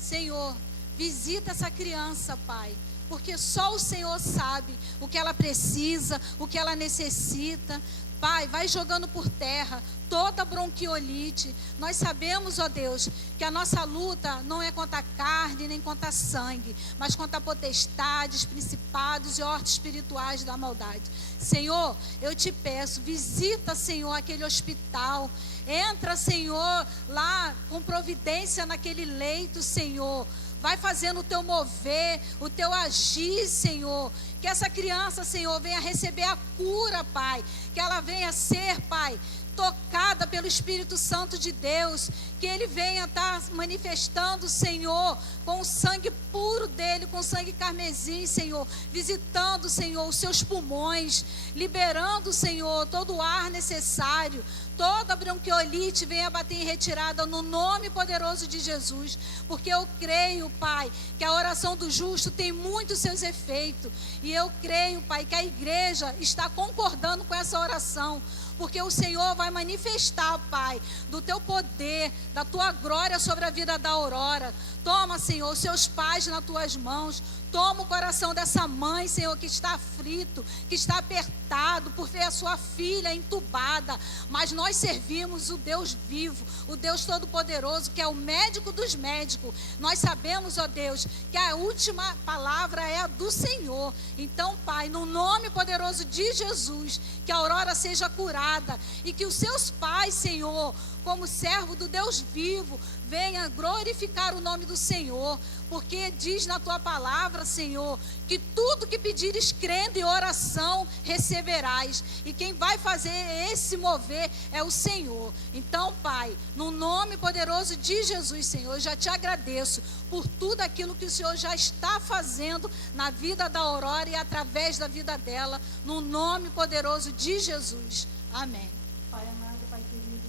Senhor, visita essa criança, Pai, porque só o Senhor sabe o que ela precisa, o que ela necessita. Pai, vai jogando por terra toda bronquiolite. Nós sabemos, ó Deus, que a nossa luta não é contra a carne nem contra sangue, mas contra potestades, principados e hortos espirituais da maldade. Senhor, eu te peço, visita, Senhor, aquele hospital. Entra, Senhor, lá com providência naquele leito, Senhor. Vai fazendo o teu mover, o teu agir, Senhor. Que essa criança, Senhor, venha receber a cura, Pai. Que ela venha ser, Pai, tocada pelo Espírito Santo de Deus, que Ele venha estar manifestando, Senhor, com o sangue puro dEle, com o sangue carmesim, Senhor, visitando, Senhor, os seus pulmões, liberando, Senhor, todo o ar necessário, toda bronquiolite venha bater em retirada no nome poderoso de Jesus, porque eu creio, Pai, que a oração do justo tem muitos seus efeitos, e eu creio, Pai, que a igreja está concordando com essa oração, porque o Senhor vai manifestar, Pai, do teu poder, da tua glória sobre a vida da Aurora. Toma, Senhor, os seus pais nas tuas mãos, toma o coração dessa mãe, Senhor, que está aflito, que está apertado por ver a sua filha entubada. Mas nós servimos o Deus vivo, o Deus Todo-Poderoso, que é o médico dos médicos. Nós sabemos, ó Deus, que a última palavra é a do Senhor. Então, Pai, no nome poderoso de Jesus, que a Aurora seja curada e que os seus pais, Senhor, como servo do Deus vivo, venha glorificar o nome do Senhor, porque diz na tua palavra, Senhor, que tudo que pedires crendo em oração receberás, e quem vai fazer esse mover é o Senhor. Então, Pai, no nome poderoso de Jesus, Senhor, eu já te agradeço por tudo aquilo que o Senhor já está fazendo na vida da Aurora e através da vida dela, no nome poderoso de Jesus. Amém. Pai amado, Pai querido,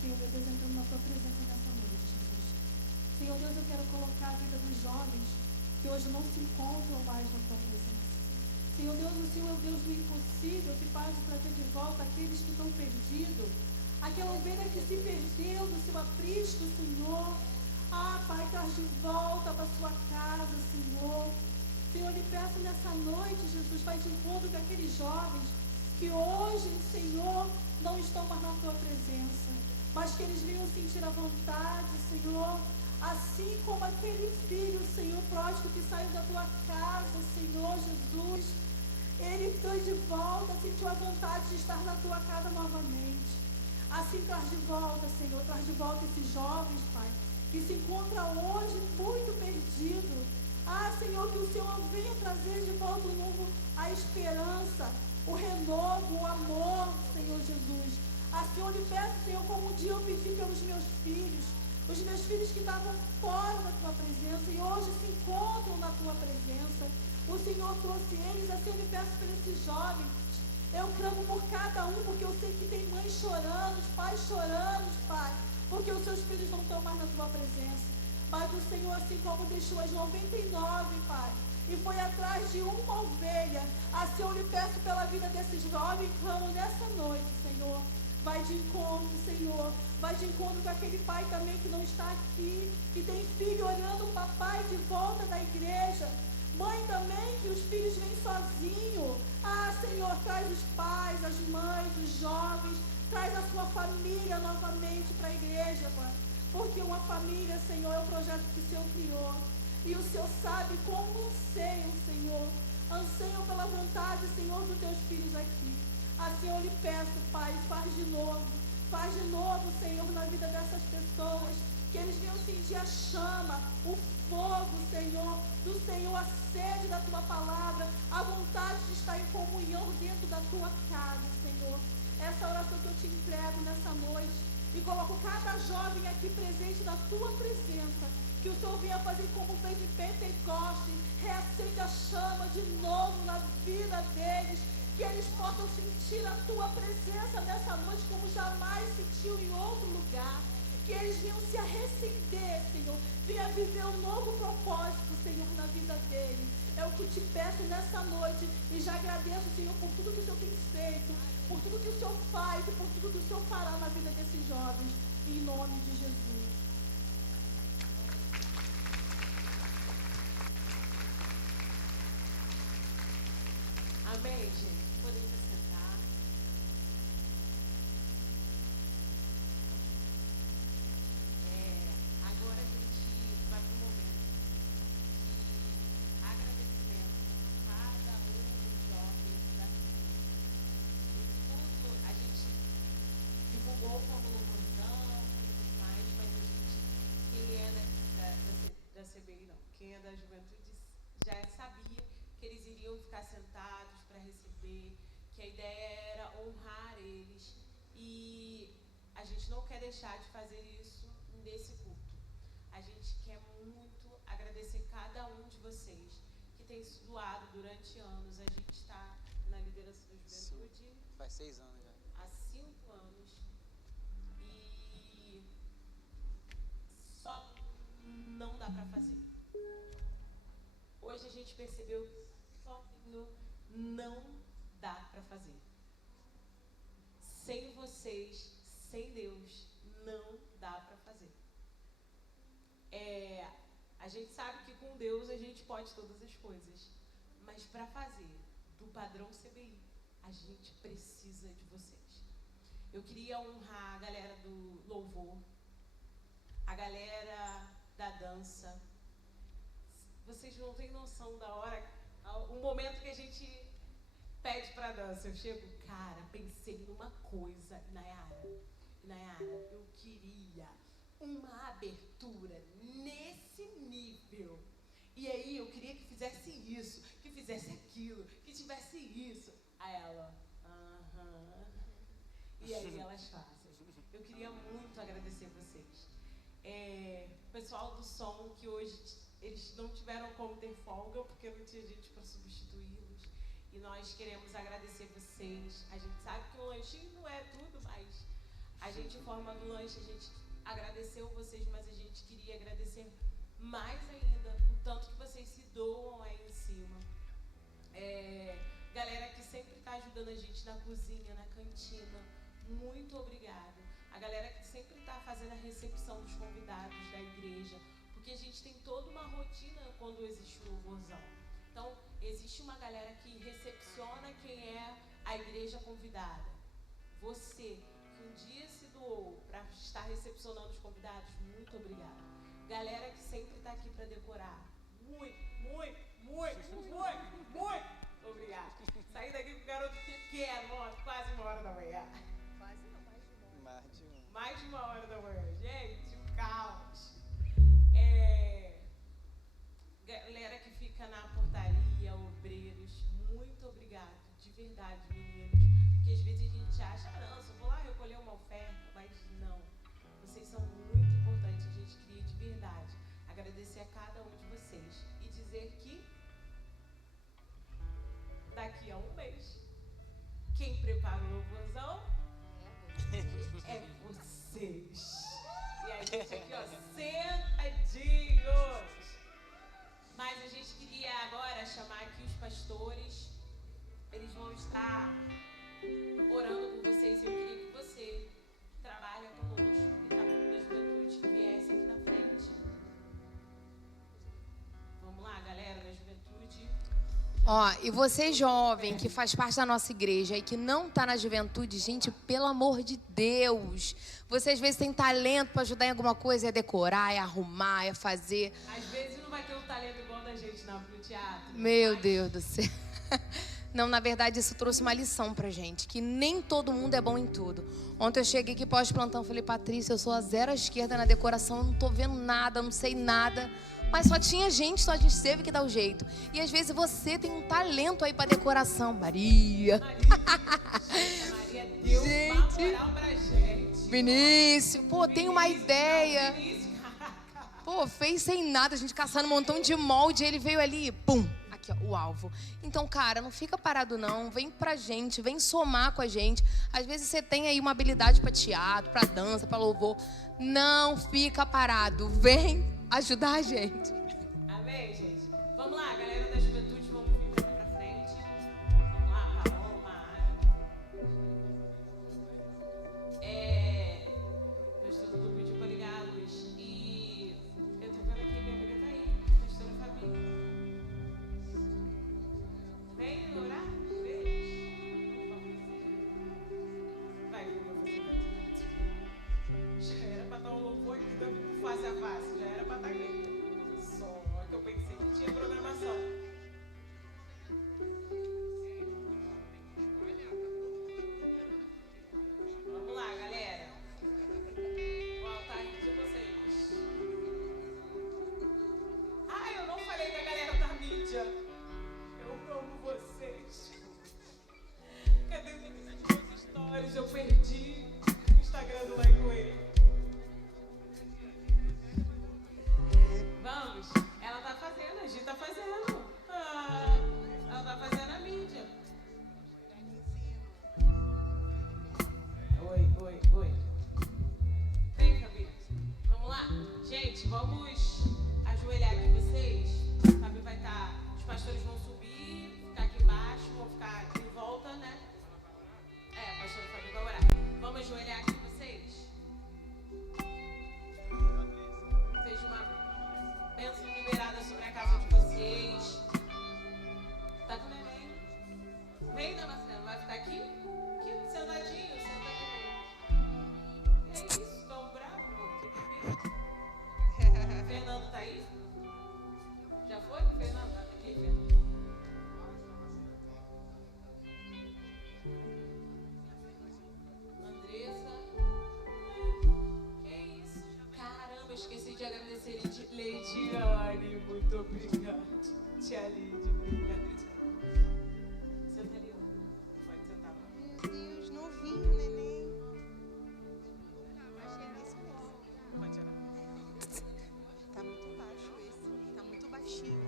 Senhor Deus, entrando na tua presença nessa noite, Jesus. Senhor Deus, eu quero colocar a vida dos jovens que hoje não se encontram mais na tua presença. Senhor Deus, o Senhor é o Deus do impossível, que faz trazer de volta aqueles que estão perdidos, aquela ovelha que se perdeu do seu aprisco, Senhor. Ah, Pai, traz de volta para a sua casa, Senhor. Senhor, eu lhe peço nessa noite, Jesus, faz de encontro com aqueles jovens que hoje, Senhor, não estão mais na tua presença, mas que eles venham sentir a vontade, Senhor, assim como aquele filho, Senhor, pródigo que saiu da tua casa, Senhor Jesus, ele traz de volta, sentiu a vontade de estar na tua casa novamente. Assim traz de volta, Senhor, traz de volta esses jovens, Pai, que se encontram hoje muito perdidos. Ah, Senhor, que o Senhor venha trazer de volta o novo, a esperança, o renovo, o amor, Senhor Jesus. Assim eu lhe peço, Senhor, como um dia eu pedi pelos meus filhos, os meus filhos que estavam fora da tua presença e hoje se encontram na tua presença. O Senhor trouxe eles, assim eu lhe peço por esses jovens. Eu clamo por cada um, porque eu sei que tem mães chorando, pais chorando, Pai, porque os seus filhos não estão mais na tua presença. Mas o Senhor, assim como deixou as 99, Pai, e foi atrás de uma ovelha, assim eu lhe peço pela vida desses jovens, clamo nessa noite, Senhor. Vai de encontro, Senhor. Vai de encontro com aquele pai também que não está aqui, que tem filho orando o papai de volta da igreja. Mãe também, que os filhos vêm sozinhos. Ah, Senhor, traz os pais, as mães, os jovens, traz a sua família novamente para a igreja, Pai. Porque uma família, Senhor, é um projeto que o Senhor criou. E o Senhor sabe como anseiam, Senhor. Anseiam pela vontade, Senhor, dos teus filhos aqui. Assim eu lhe peço, Pai, faz de novo, Senhor, na vida dessas pessoas, que eles venham sentir a chama, o fogo, Senhor, do Senhor, a sede da tua palavra, a vontade de estar em comunhão dentro da tua casa, Senhor. Essa oração que eu te entrego nessa noite, e coloco cada jovem aqui presente na tua presença, que o Senhor venha fazer como fez em Pentecostes, reacende a chama de novo na vida deles, que eles possam sentir a tua presença nessa noite como jamais sentiu em outro lugar, que eles venham se arrepender, Senhor, venha viver um novo propósito, Senhor, na vida deles. É o que te peço nessa noite, e já agradeço, Senhor, por tudo que o Senhor tem feito, por tudo que o Senhor faz e por tudo que o Senhor fará na vida desses jovens, em nome de Jesus. Amém, gente? Podem se sentar. Agora a gente vai para um momento de agradecimento a cada um dos jovens da família. Esse culto a gente divulgou como louvorzão e tudo mais, mas a gente, quem é da CBI não, quem é da juventude já sabia que eles iriam ficar sentados para receber, que a ideia era honrar eles, e a gente não quer deixar de fazer isso nesse culto. A gente quer muito agradecer cada um de vocês que tem se doado durante anos. A gente está na liderança da juventude. Faz 6 anos já. Há 5 anos, e só não dá para fazer. Hoje a gente percebeu que sozinho não dá para fazer. Sem vocês, sem Deus, não dá para fazer. A gente sabe que com Deus a gente pode todas as coisas. Mas para fazer do padrão CBI, a gente precisa de vocês. Eu queria honrar a galera do louvor, a galera da dança. Vocês não têm noção da hora, o momento que a gente pede pra dança. Eu chego, cara, pensei numa coisa, Nayara, eu queria uma abertura nesse nível. E aí eu queria que fizesse isso, que fizesse aquilo, que tivesse isso. Aí ela, E aí elas fazem. Eu queria muito agradecer vocês. O pessoal do som, que hoje eles não tiveram como ter folga, porque não tinha gente para substituí-los. E nós queremos agradecer vocês. A gente sabe que o lanchinho não é tudo, mas a gente, em forma do lanche, a gente agradeceu vocês, mas a gente queria agradecer mais ainda o tanto que vocês se doam aí em cima. Galera que sempre está ajudando a gente na cozinha, na cantina, muito obrigada. A galera que sempre está fazendo a recepção dos convidados da igreja, porque a gente tem toda uma rotina quando existe o louvorzão. Então, existe uma galera que recepciona quem é a igreja convidada. Você, que um dia se doou para estar recepcionando os convidados, muito obrigada. Galera que sempre está aqui para decorar, muito obrigada. Saí daqui com o garoto pequeno, quase 1h da manhã. Quase não, mais de 1 hora. Mais de 1h da manhã. Gente, um caos. Galera que fica na portaria, obreiros, muito obrigado, de verdade, meninos. Porque às vezes a gente acha, não, só vou lá recolher uma oferta, mas não. Vocês são muito importantes, a gente queria de verdade agradecer a cada um de vocês e dizer que daqui a 1 mês, quem prepara o louvorzão é vocês. E a gente aqui, ó, sentadinhos. Mas a gente queria agora chamar aqui os pastores. Eles vão estar orando por vocês. E eu queria que você que trabalha conosco, que está na juventude, que viesse aqui na frente. Vamos lá, galera da juventude. E você jovem que faz parte da nossa igreja e que não está na juventude, gente, pelo amor de Deus, você às vezes tem talento para ajudar em alguma coisa, é decorar, é arrumar, é fazer. Às vezes não vai ter um talento igual da gente não pro teatro. Meu Deus do céu. Não, na verdade isso trouxe uma lição pra gente, que nem todo mundo é bom em tudo. Ontem eu cheguei aqui pós-plantão, falei, Patrícia, eu sou a zero à esquerda na decoração, eu não tô vendo nada, não sei nada. Mas só tinha gente, só a gente teve que dar o jeito. E às vezes você tem um talento aí pra decoração. Maria deu gente. uma moral pra gente. Vinícius, tem uma ideia. Fez sem nada, a gente caçando um montão de molde. Ele veio ali, pum, aqui ó, o alvo. Então, cara, não fica parado não. Vem pra gente, vem somar com a gente. Às vezes você tem aí uma habilidade pra teatro, pra dança, pra louvor. Não fica parado, vem ajudar a gente. Amém, gente? Vamos lá, galera da juventude, vamos vir pra frente. Vamos lá, Paloma. Pastor Dudu pediu pra ligar a luz. E eu tô vendo aqui, minha amiga tá aí, pastora Fabi. Vem orar? Vem. Vai, vamos fazer. Já era pra estar um louvor aqui dando face a face. Já era pra estar aqui. Só que eu pensei que tinha programação. muito obrigado. Tia Lídia, obrigada. Senta ali, ó. Pode sentar. Meu Deus, novinho, neném. Achei isso mesmo. Pode chorar. Tá muito baixo esse. Tá muito baixinho.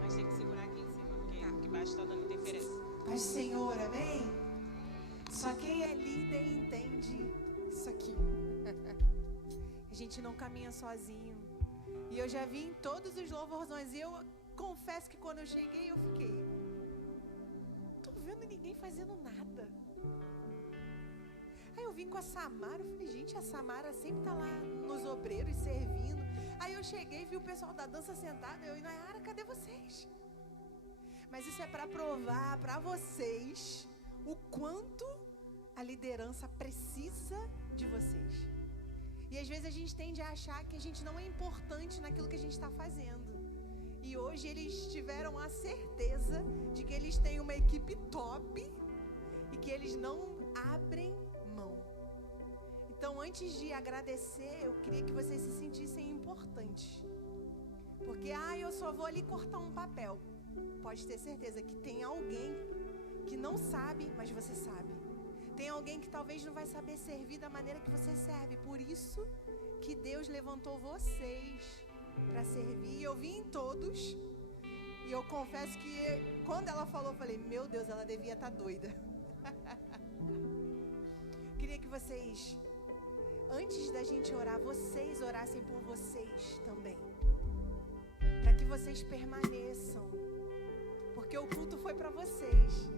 Mas tem que segurar aqui em cima, porque aqui embaixo tá dando interferência. Mas, Senhor, amém? Só quem é líder entende isso aqui. A gente não caminha sozinho. E eu já vi em todos os louvorzões. E eu confesso que quando eu cheguei, eu fiquei... Não tô vendo ninguém fazendo nada. Aí eu vim com a Samara. Eu falei, gente, a Samara sempre tá lá nos obreiros servindo. Aí eu cheguei e vi o pessoal da dança sentado. Eu e Nayara, cadê vocês? Mas isso é para provar para vocês o quanto a liderança precisa de vocês. E às vezes a gente tende a achar que a gente não é importante naquilo que a gente está fazendo. E hoje eles tiveram a certeza de que eles têm uma equipe top e que eles não abrem mão. Então, antes de agradecer, eu queria que vocês se sentissem importantes. Porque, eu só vou ali cortar um papel. Pode ter certeza que tem alguém que não sabe, mas você sabe. Tem alguém que talvez não vai saber servir da maneira que você serve. Por isso que Deus levantou vocês para servir. E eu vi em todos. E eu confesso que quando ela falou, eu falei, meu Deus, ela devia estar doida. Queria que vocês, antes da gente orar, vocês orassem por vocês também. Para que vocês permaneçam. Porque o culto foi para vocês.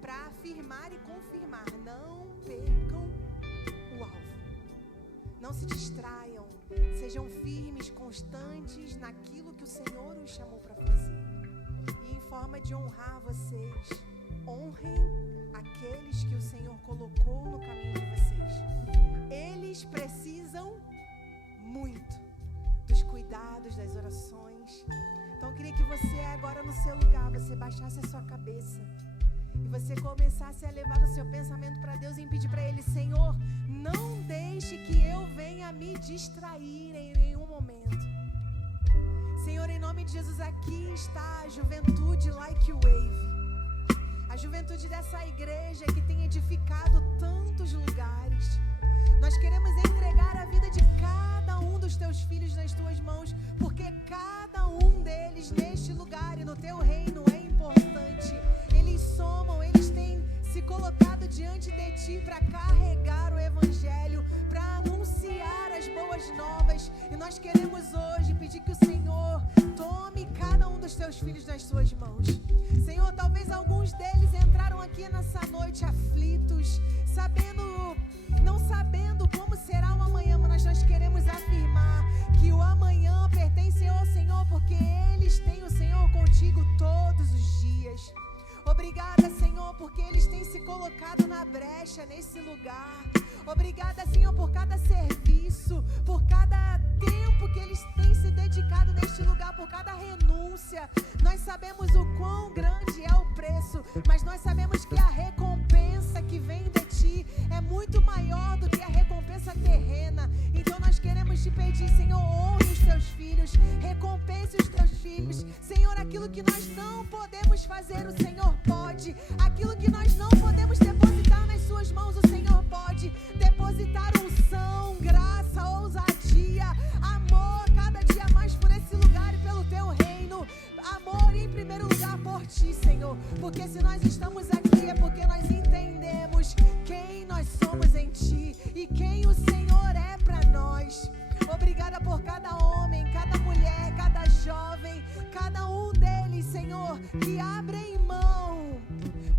Para afirmar e confirmar. Não percam o alvo. Não se distraiam. Sejam firmes, constantes naquilo que o Senhor os chamou para fazer. E em forma de honrar vocês, honrem aqueles que o Senhor colocou no caminho de vocês. Eles precisam muito dos cuidados, das orações. Então eu queria que você agora no seu lugar, você baixasse a sua cabeça e você começasse a levar o seu pensamento para Deus e pedir para Ele, Senhor, não deixe que eu venha me distrair em nenhum momento. Senhor, em nome de Jesus, aqui está a juventude Like Wave. A juventude dessa igreja que tem edificado tantos lugares. Nós queremos entregar a vida de cada um dos teus filhos nas tuas mãos, porque cada um deles neste lugar e no teu reino é importante. Eles somam, eles têm se colocado diante de ti para carregar o evangelho, para anunciar as boas novas. E nós queremos hoje pedir que o Senhor tome cada um dos teus filhos nas suas mãos. Senhor, talvez alguns deles entraram aqui nessa noite aflitos, não sabendo como será o amanhã, mas nós queremos afirmar que o amanhã pertence ao Senhor, porque eles têm o Senhor contigo todos os dias. Obrigada, Senhor, porque eles têm se colocado na brecha nesse lugar. Obrigada, Senhor, por cada serviço, por cada tempo que eles têm se dedicado neste lugar, por cada renúncia. Nós sabemos o quão grande é o preço, mas nós sabemos que a recompensa que vem de Ti é muito maior do que a recompensa terrena. Então nós queremos Te pedir, Senhor, honre os Teus filhos, recompense os Teus filhos. Senhor, aquilo que nós não podemos fazer, o Senhor pode. Aquilo que nós não podemos depositar nas Suas mãos, o Senhor pode. Depositar unção, graça, ousadia, amor, cada dia mais por esse lugar e pelo Teu reino. Amor em primeiro lugar por Ti, Senhor. Porque se nós estamos aqui é porque nós entendemos quem nós somos em Ti e quem o Senhor é para nós. Obrigada por cada homem, cada mulher, cada jovem, cada um deles, Senhor, que abrem mão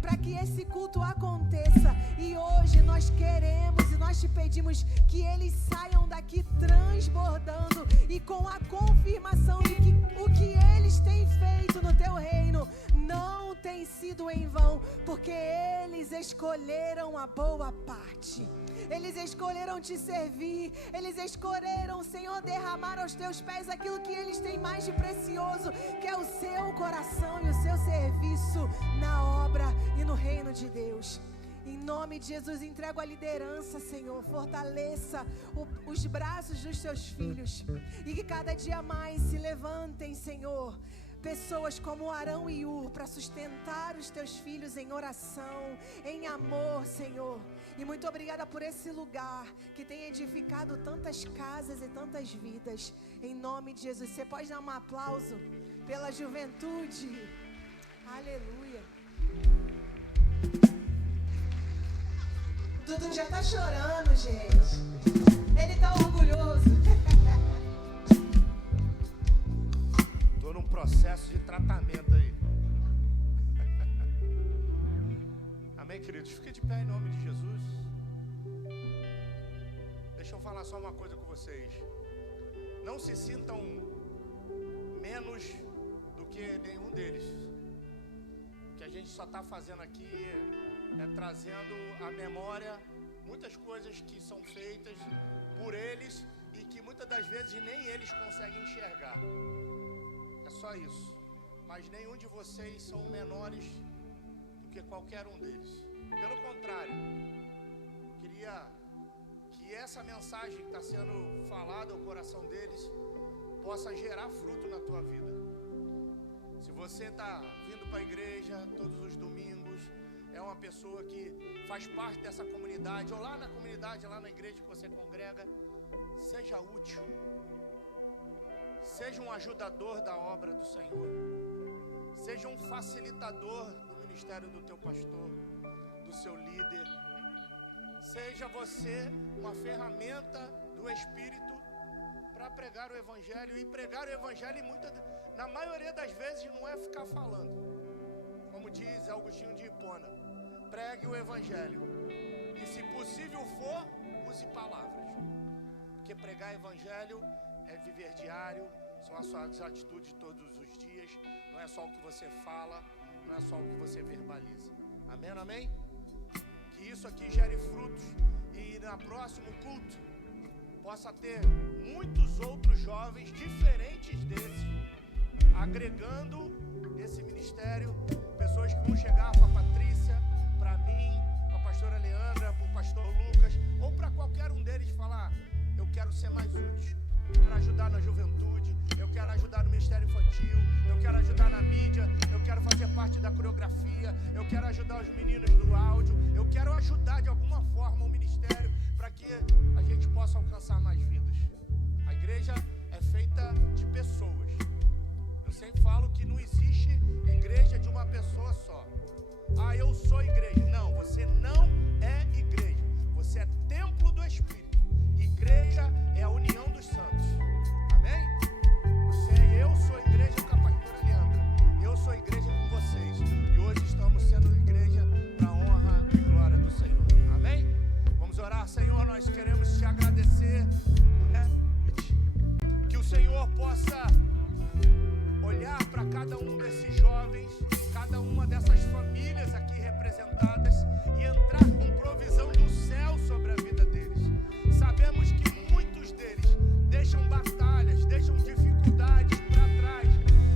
para que esse culto aconteça. E hoje nós queremos e nós Te pedimos que eles saiam daqui transbordando e com a confirmação de que o que eles têm feito no Teu reino não tem sido em vão, porque eles escolheram a boa parte. Eles escolheram Te servir. Eles escolheram, Senhor, derramar aos Teus pés aquilo que eles têm mais de precioso, que é o Seu coração e o Seu serviço na obra e no reino de Deus. Em nome de Jesus, entrego a liderança, Senhor. Fortaleça os braços dos teus filhos. E que cada dia mais se levantem, Senhor, pessoas como Arão e Ur para sustentar os teus filhos em oração, em amor, Senhor. E muito obrigada por esse lugar que tem edificado tantas casas e tantas vidas. Em nome de Jesus. Você pode dar um aplauso pela juventude. Aleluia. Dudu já tá chorando, gente. Ele tá orgulhoso. Tô num processo de tratamento aí. Amém, queridos? Fique de pé em nome de Jesus. Deixa eu falar só uma coisa com vocês. Não se sintam menos do que nenhum deles. O que a gente só está fazendo aqui é trazendo à memória muitas coisas que são feitas por eles e que muitas das vezes nem eles conseguem enxergar. É só isso. Mas nenhum de vocês são menores do que qualquer um deles. Pelo contrário, eu queria que essa mensagem que está sendo falada ao coração deles possa gerar fruto na tua vida. Se você está vindo para a igreja todos os domingos, é uma pessoa que faz parte dessa comunidade, ou lá na comunidade, lá na igreja que você congrega, seja útil. Seja um ajudador da obra do Senhor. Seja um facilitador do ministério do teu pastor, do seu líder. Seja você uma ferramenta do Espírito para pregar o Evangelho. E pregar o Evangelho, na maioria das vezes, não é ficar falando. Como diz Agostinho de Hipona, pregue o Evangelho. E se possível for, use palavras. Porque pregar Evangelho é viver diário, são as suas atitudes todos os dias. Não é só o que você fala, não é só o que você verbaliza. Amém, amém? Que isso aqui gere frutos e no próximo culto possa ter muitos outros jovens diferentes desses, agregando esse ministério, pessoas que vão chegar para a Patrícia, para mim, para a pastora Leandra, para o pastor Lucas, ou para qualquer um deles falar: eu quero ser mais útil, para ajudar na juventude, eu quero ajudar no ministério infantil, eu quero ajudar na mídia, eu quero fazer parte da coreografia, eu quero ajudar os meninos do áudio, eu quero ajudar de alguma forma o ministério para que a gente possa alcançar mais vidas. A igreja é feita de pessoas. Eu sempre falo que não existe igreja de uma pessoa só. Ah, eu sou igreja. Não, você não é igreja. Você é templo do Espírito. Igreja é a união dos santos. Amém? Eu sou igreja com a pastora Leandra. Eu sou igreja com vocês. E hoje estamos sendo igreja para a honra e glória do Senhor. Amém? Vamos orar. Senhor, nós queremos te agradecer. Que o Senhor possa olhar para cada um desses jovens, cada uma dessas famílias aqui representadas e entrar com provisão do céu sobre a vida deles. Sabemos que muitos deles deixam batalhas, deixam dificuldades para trás,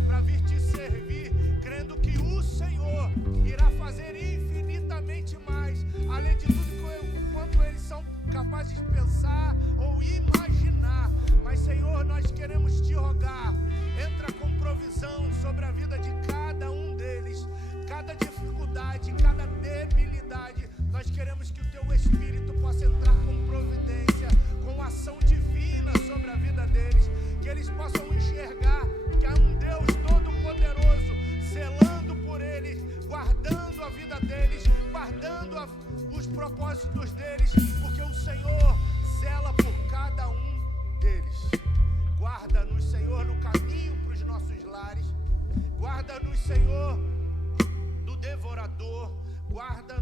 para vir te servir, crendo que o Senhor irá fazer infinitamente mais, além de tudo quanto eles são capazes de pensar ou imaginar. Mas, Senhor, nós queremos te rogar, entra com provisão sobre a vida de cada um deles, cada dificuldade, cada debilidade. Nós queremos que o teu Espírito possa entrar com providência, com ação divina sobre a vida deles, que eles possam enxergar que há um Deus todo-poderoso zelando por eles, guardando a vida deles, guardando os propósitos deles, porque o Senhor zela por cada um deles. Guarda-nos, Senhor, no caminho para os nossos lares. Guarda-nos, Senhor, do devorador. Guarda